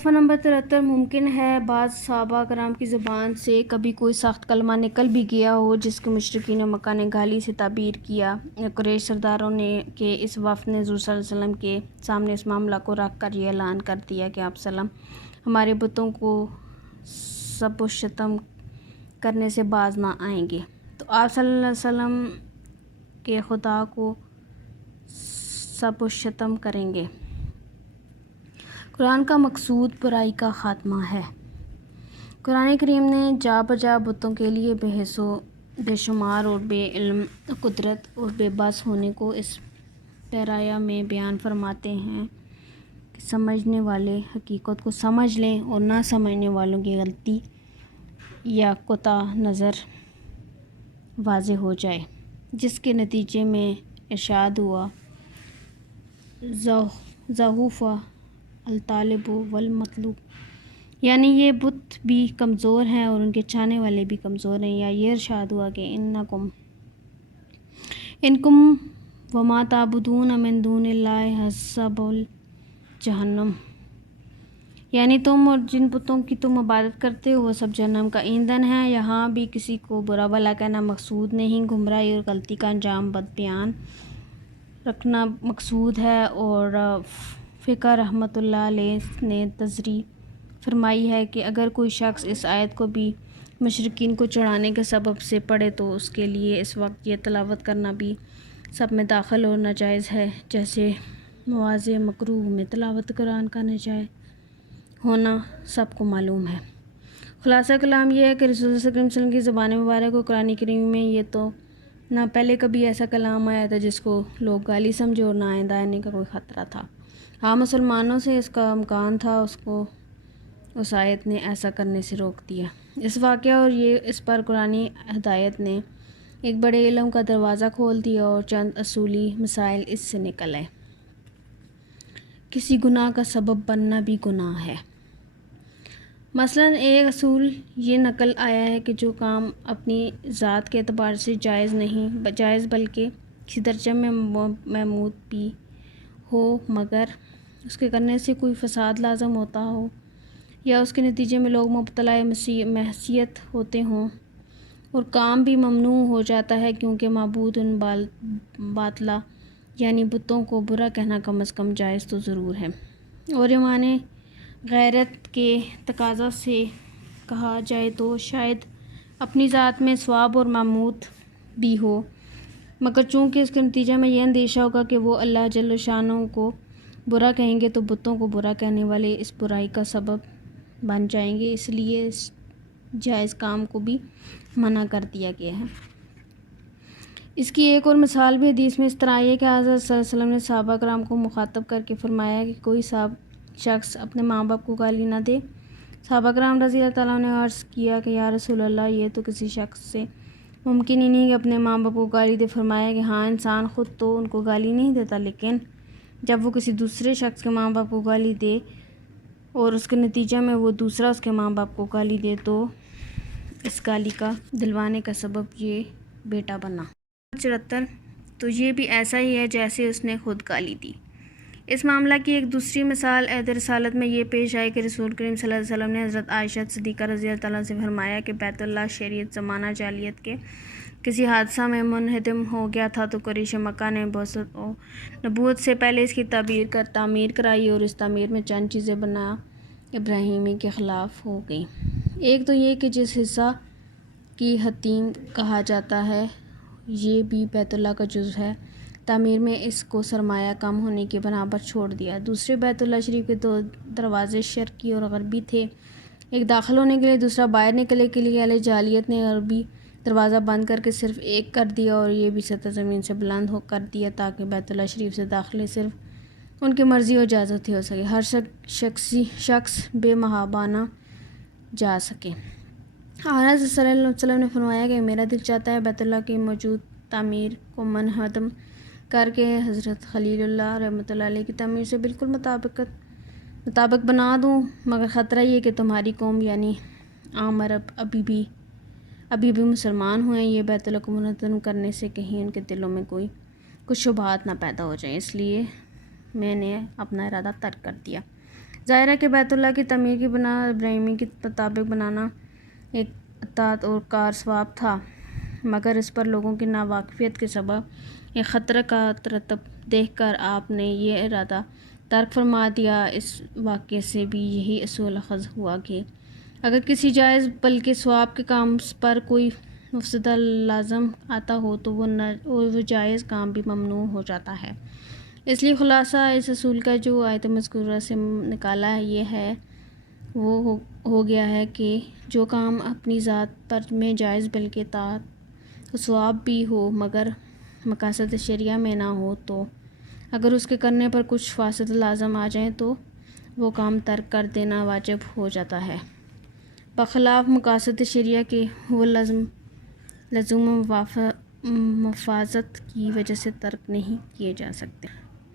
صفحہ نمبر 73 ممکن ہے بعض صحابہ کرام کی زبان سے کبھی کوئی سخت کلمہ نکل بھی گیا ہو جس کے مشرکین مکہ نے گالی سے تعبیر کیا۔ قریش سرداروں نے کہ اس وفد نے حضور صلی اللہ علیہ وسلم کے سامنے اس معاملہ کو رکھ کر یہ اعلان کر دیا کہ آپ وسلم ہمارے بتوں کو سب و شتم کرنے سے باز نہ آئیں گے۔ تو آپ صلی اللہ علیہ وسلم کے خدا کو سب و شتم کریں گے۔ قرآن کا مقصود برائی کا خاتمہ ہے۔ قرآن کریم نے جا بجا بتوں کے لیے بے حس و بے شمار اور بے علم قدرت اور بے بس ہونے کو اس پیرایا میں بیان فرماتے ہیں کہ سمجھنے والے حقیقت کو سمجھ لیں اور نہ سمجھنے والوں کی غلطی یا کوتاہ نظر واضح ہو جائے، جس کے نتیجے میں ارشاد ہوا ضعف الطالب والمطلوب، یعنی یہ بت بھی کمزور ہیں اور ان کے چاہنے والے بھی کمزور ہیں، یا یہ ارشاد ہوا کہ انکم وما تعبدون من دون اللہ حسب جہنم، یعنی تم اور جن بتوں کی تم عبادت کرتے ہو وہ سب جہنم کا ایندھن ہے۔ یہاں بھی کسی کو برا بھلا کہنا مقصود نہیں، گمراہی اور غلطی کا انجام بد بیان رکھنا مقصود ہے۔ اور فقہ رحمۃ اللہ علیہ نے تشریح فرمائی ہے کہ اگر کوئی شخص اس آیت کو بھی مشرکین کو چڑھانے کے سبب سے پڑھے تو اس کے لیے اس وقت یہ تلاوت کرنا بھی سب میں داخل اور ناجائز ہے، جیسے مواضع مکروہ میں تلاوت قرآن کا ناجائز ہونا سب کو معلوم ہے۔ خلاصہ کلام یہ ہے کہ رسول اللہ صلی اللہ علیہ وسلم کی زبان مبارک اور قرآن کریم میں یہ تو نہ پہلے کبھی ایسا کلام آیا تھا جس کو لوگ گالی سمجھے اور نہ آئندہ آنے کا کوئی خطرہ تھا۔ ہاں مسلمانوں سے اس کا امکان تھا، اس کو اس آیت نے ایسا کرنے سے روک دیا۔ اس واقعہ اور اس پر قرآنی ہدایت نے ایک بڑے علم کا دروازہ کھول دیا اور چند اصولی مسائل اس سے نکل آئے۔ کسی گناہ کا سبب بننا بھی گناہ ہے۔ مثلاً ایک اصول یہ نقل آیا ہے کہ جو کام اپنی ذات کے اعتبار سے جائز بلکہ کسی درجہ میں محمود بھی ہو، مگر اس کے کرنے سے کوئی فساد لازم ہوتا ہو یا اس کے نتیجے میں لوگ مبتلا معصیت ہوتے ہوں، اور کام بھی ممنوع ہو جاتا ہے کیونکہ معبود باطلہ یعنی بتوں کو برا کہنا کم از کم جائز تو ضرور ہے، اور ایمان غیرت کے تقاضا سے کہا جائے تو شاید اپنی ذات میں ثواب اور محمود بھی ہو، مگر چونکہ اس کے نتیجے میں یہ اندیشہ ہوگا کہ وہ اللہ جل شانہ کو برا کہیں گے تو بتوں کو برا کہنے والے اس برائی کا سبب بن جائیں گے، اس لیے اس جائز کام کو بھی منع کر دیا گیا ہے۔ اس کی ایک اور مثال بھی حدیث میں اس طرح آئی ہے کہ حضرت صلی اللہ علیہ وسلم نے صحابہ کرام کو مخاطب کر کے فرمایا کہ کوئی شخص اپنے ماں باپ کو گالی نہ دے۔ صحابہ کرام رضی اللہ تعالیٰ نے عرض کیا کہ یا رسول اللہ، یہ تو کسی شخص سے ممکن ہی نہیں کہ اپنے ماں باپ کو گالی دے۔ فرمایا کہ ہاں، انسان خود تو ان کو گالی نہیں دیتا، لیکن جب وہ کسی دوسرے شخص کے ماں باپ کو گالی دے اور اس کے نتیجے میں وہ دوسرا اس کے ماں باپ کو گالی دے تو اس گالی کا دلوانے کا سبب یہ بیٹا بنا۔ 74 تو یہ بھی ایسا ہی ہے جیسے اس نے خود گالی دی۔ اس معاملہ کی ایک دوسری مثال عہد رسالت میں یہ پیش آئی کہ رسول کریم صلی اللہ علیہ وسلم نے حضرت عائشہ صدیقہ رضی اللہ تعالیٰ سے فرمایا کہ بیت اللہ شریعت زمانہ جاہلیت کے کسی حادثہ میں منہدم ہو گیا تھا تو قریش مکہ نے بعثت و نبوت سے پہلے اس کی تعمیر کرائی، اور اس تعمیر میں چند چیزیں بنا ابراہیمی کے خلاف ہو گئیں۔ ایک تو یہ کہ جس حصہ کی حتیم کہا جاتا ہے یہ بھی بیت اللہ کا جزو ہے، تعمیر میں اس کو سرمایہ کم ہونے کی بنا پر چھوڑ دیا۔ دوسرے بیت اللہ شریف کے 2 دروازے شرقی اور غربی تھے، ایک داخل ہونے کے لیے، دوسرا باہر نکلنے کے لیے۔ اہل جاہلیت نے غربی دروازہ بند کر کے صرف ایک کر دیا اور یہ بھی سطح زمین سے بلند کر دیا تاکہ بیت اللہ شریف سے داخلے صرف ان کی مرضی اور اجازت ہی ہو سکے، ہر شخص بے محابانہ جا سکے۔ حضرت صلی اللہ علیہ وسلم نے فرمایا کہ میرا دل چاہتا ہے بیت اللہ کی موجود تعمیر کو منہدم کر کے حضرت خلیل اللہ رحمۃ اللہ علیہ کی تعمیر سے بالکل مطابق بنا دوں، مگر خطرہ یہ کہ تمہاری قوم یعنی عام عرب ابھی بھی مسلمان ہوئے، یہ بیت اللہ کو منہدم کرنے سے کہیں ان کے دلوں میں کچھ شبہات نہ پیدا ہو جائیں، اس لیے میں نے اپنا ارادہ ترک کر دیا۔ ظاہر ہے کہ بیت اللہ کی تعمیر کی بنا ابراہیمی کے مطابق بنانا ایک اطاعت اور کار ثواب تھا، مگر اس پر لوگوں کی ناواقفیت کے سبب ایک خطرہ کا ترتب دیکھ کر آپ نے یہ ارادہ ترک فرما دیا۔ اس واقعے سے بھی یہی اصول اخذ ہوا کہ اگر کسی جائز بلکہ ثواب کے کام پر کوئی مفسدہ لازم آتا ہو تو وہ جائز کام بھی ممنوع ہو جاتا ہے۔ اس لیے خلاصہ اس اصول کا جو آیت مذکورہ سے نکالا ہے یہ ہے وہ ہو گیا ہے کہ جو کام اپنی ذات پر میں جائز بلکہ طاعت و ثواب بھی ہو مگر مقاصد شرعیہ میں نہ ہو تو اگر اس کے کرنے پر کچھ فاسد لازم آ جائیں تو وہ کام ترک کر دینا واجب ہو جاتا ہے، بخلاف مقاصد شرعیہ کے وہ لزوم مفازت کی وجہ سے ترک نہیں کیے جا سکتے۔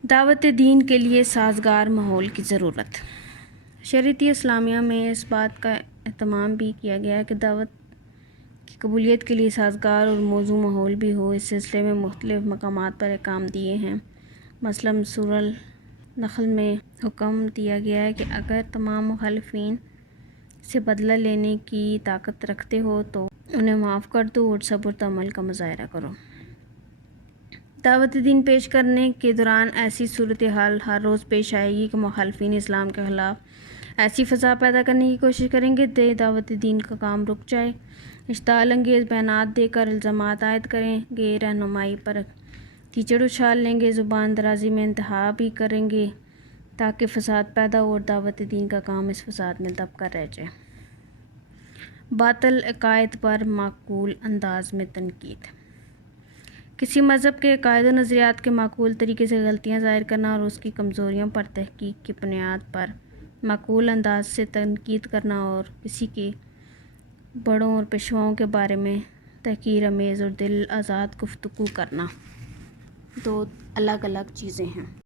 دعوت دین کے لیے سازگار ماحول کی ضرورت۔ شریعت اسلامیہ میں اس بات کا اہتمام بھی کیا گیا ہے کہ دعوت کی قبولیت کے لیے سازگار اور موزوں ماحول بھی ہو۔ اس سلسلے میں مختلف مقامات پر احکام دیے ہیں۔ مثلاً سورہ النحل میں حکم دیا گیا ہے کہ اگر تمام مخالفین سے بدلہ لینے کی طاقت رکھتے ہو تو انہیں معاف کر دو اور صبر و تحمل کا مظاہرہ کرو۔ دعوت دین پیش کرنے کے دوران ایسی صورتحال ہر روز پیش آئے گی کہ مخالفین اسلام کے خلاف ایسی فضا پیدا کرنے کی کوشش کریں گے دعوت دین کا کام رک جائے، اشتعال انگیز بیانات دے کر الزامات عائد کریں گے، رہنمائی پر کیچڑ اچھال لیں گے، زبان درازی میں انتہا بھی کریں گے تاکہ فساد پیدا ہو اور دعوت دین کا کام اس فساد میں دب کر رہ جائے۔ باطل عقائد پر معقول انداز میں تنقید۔ کسی مذہب کے عقائد و نظریات کے معقول طریقے سے غلطیاں ظاہر کرنا اور اس کی کمزوریوں پر تحقیق کی بنیاد پر معقول انداز سے تنقید کرنا اور کسی کے بڑوں اور پیشواؤں کے بارے میں تحقیر آمیز اور دل آزار گفتگو کرنا دو الگ الگ چیزیں ہیں۔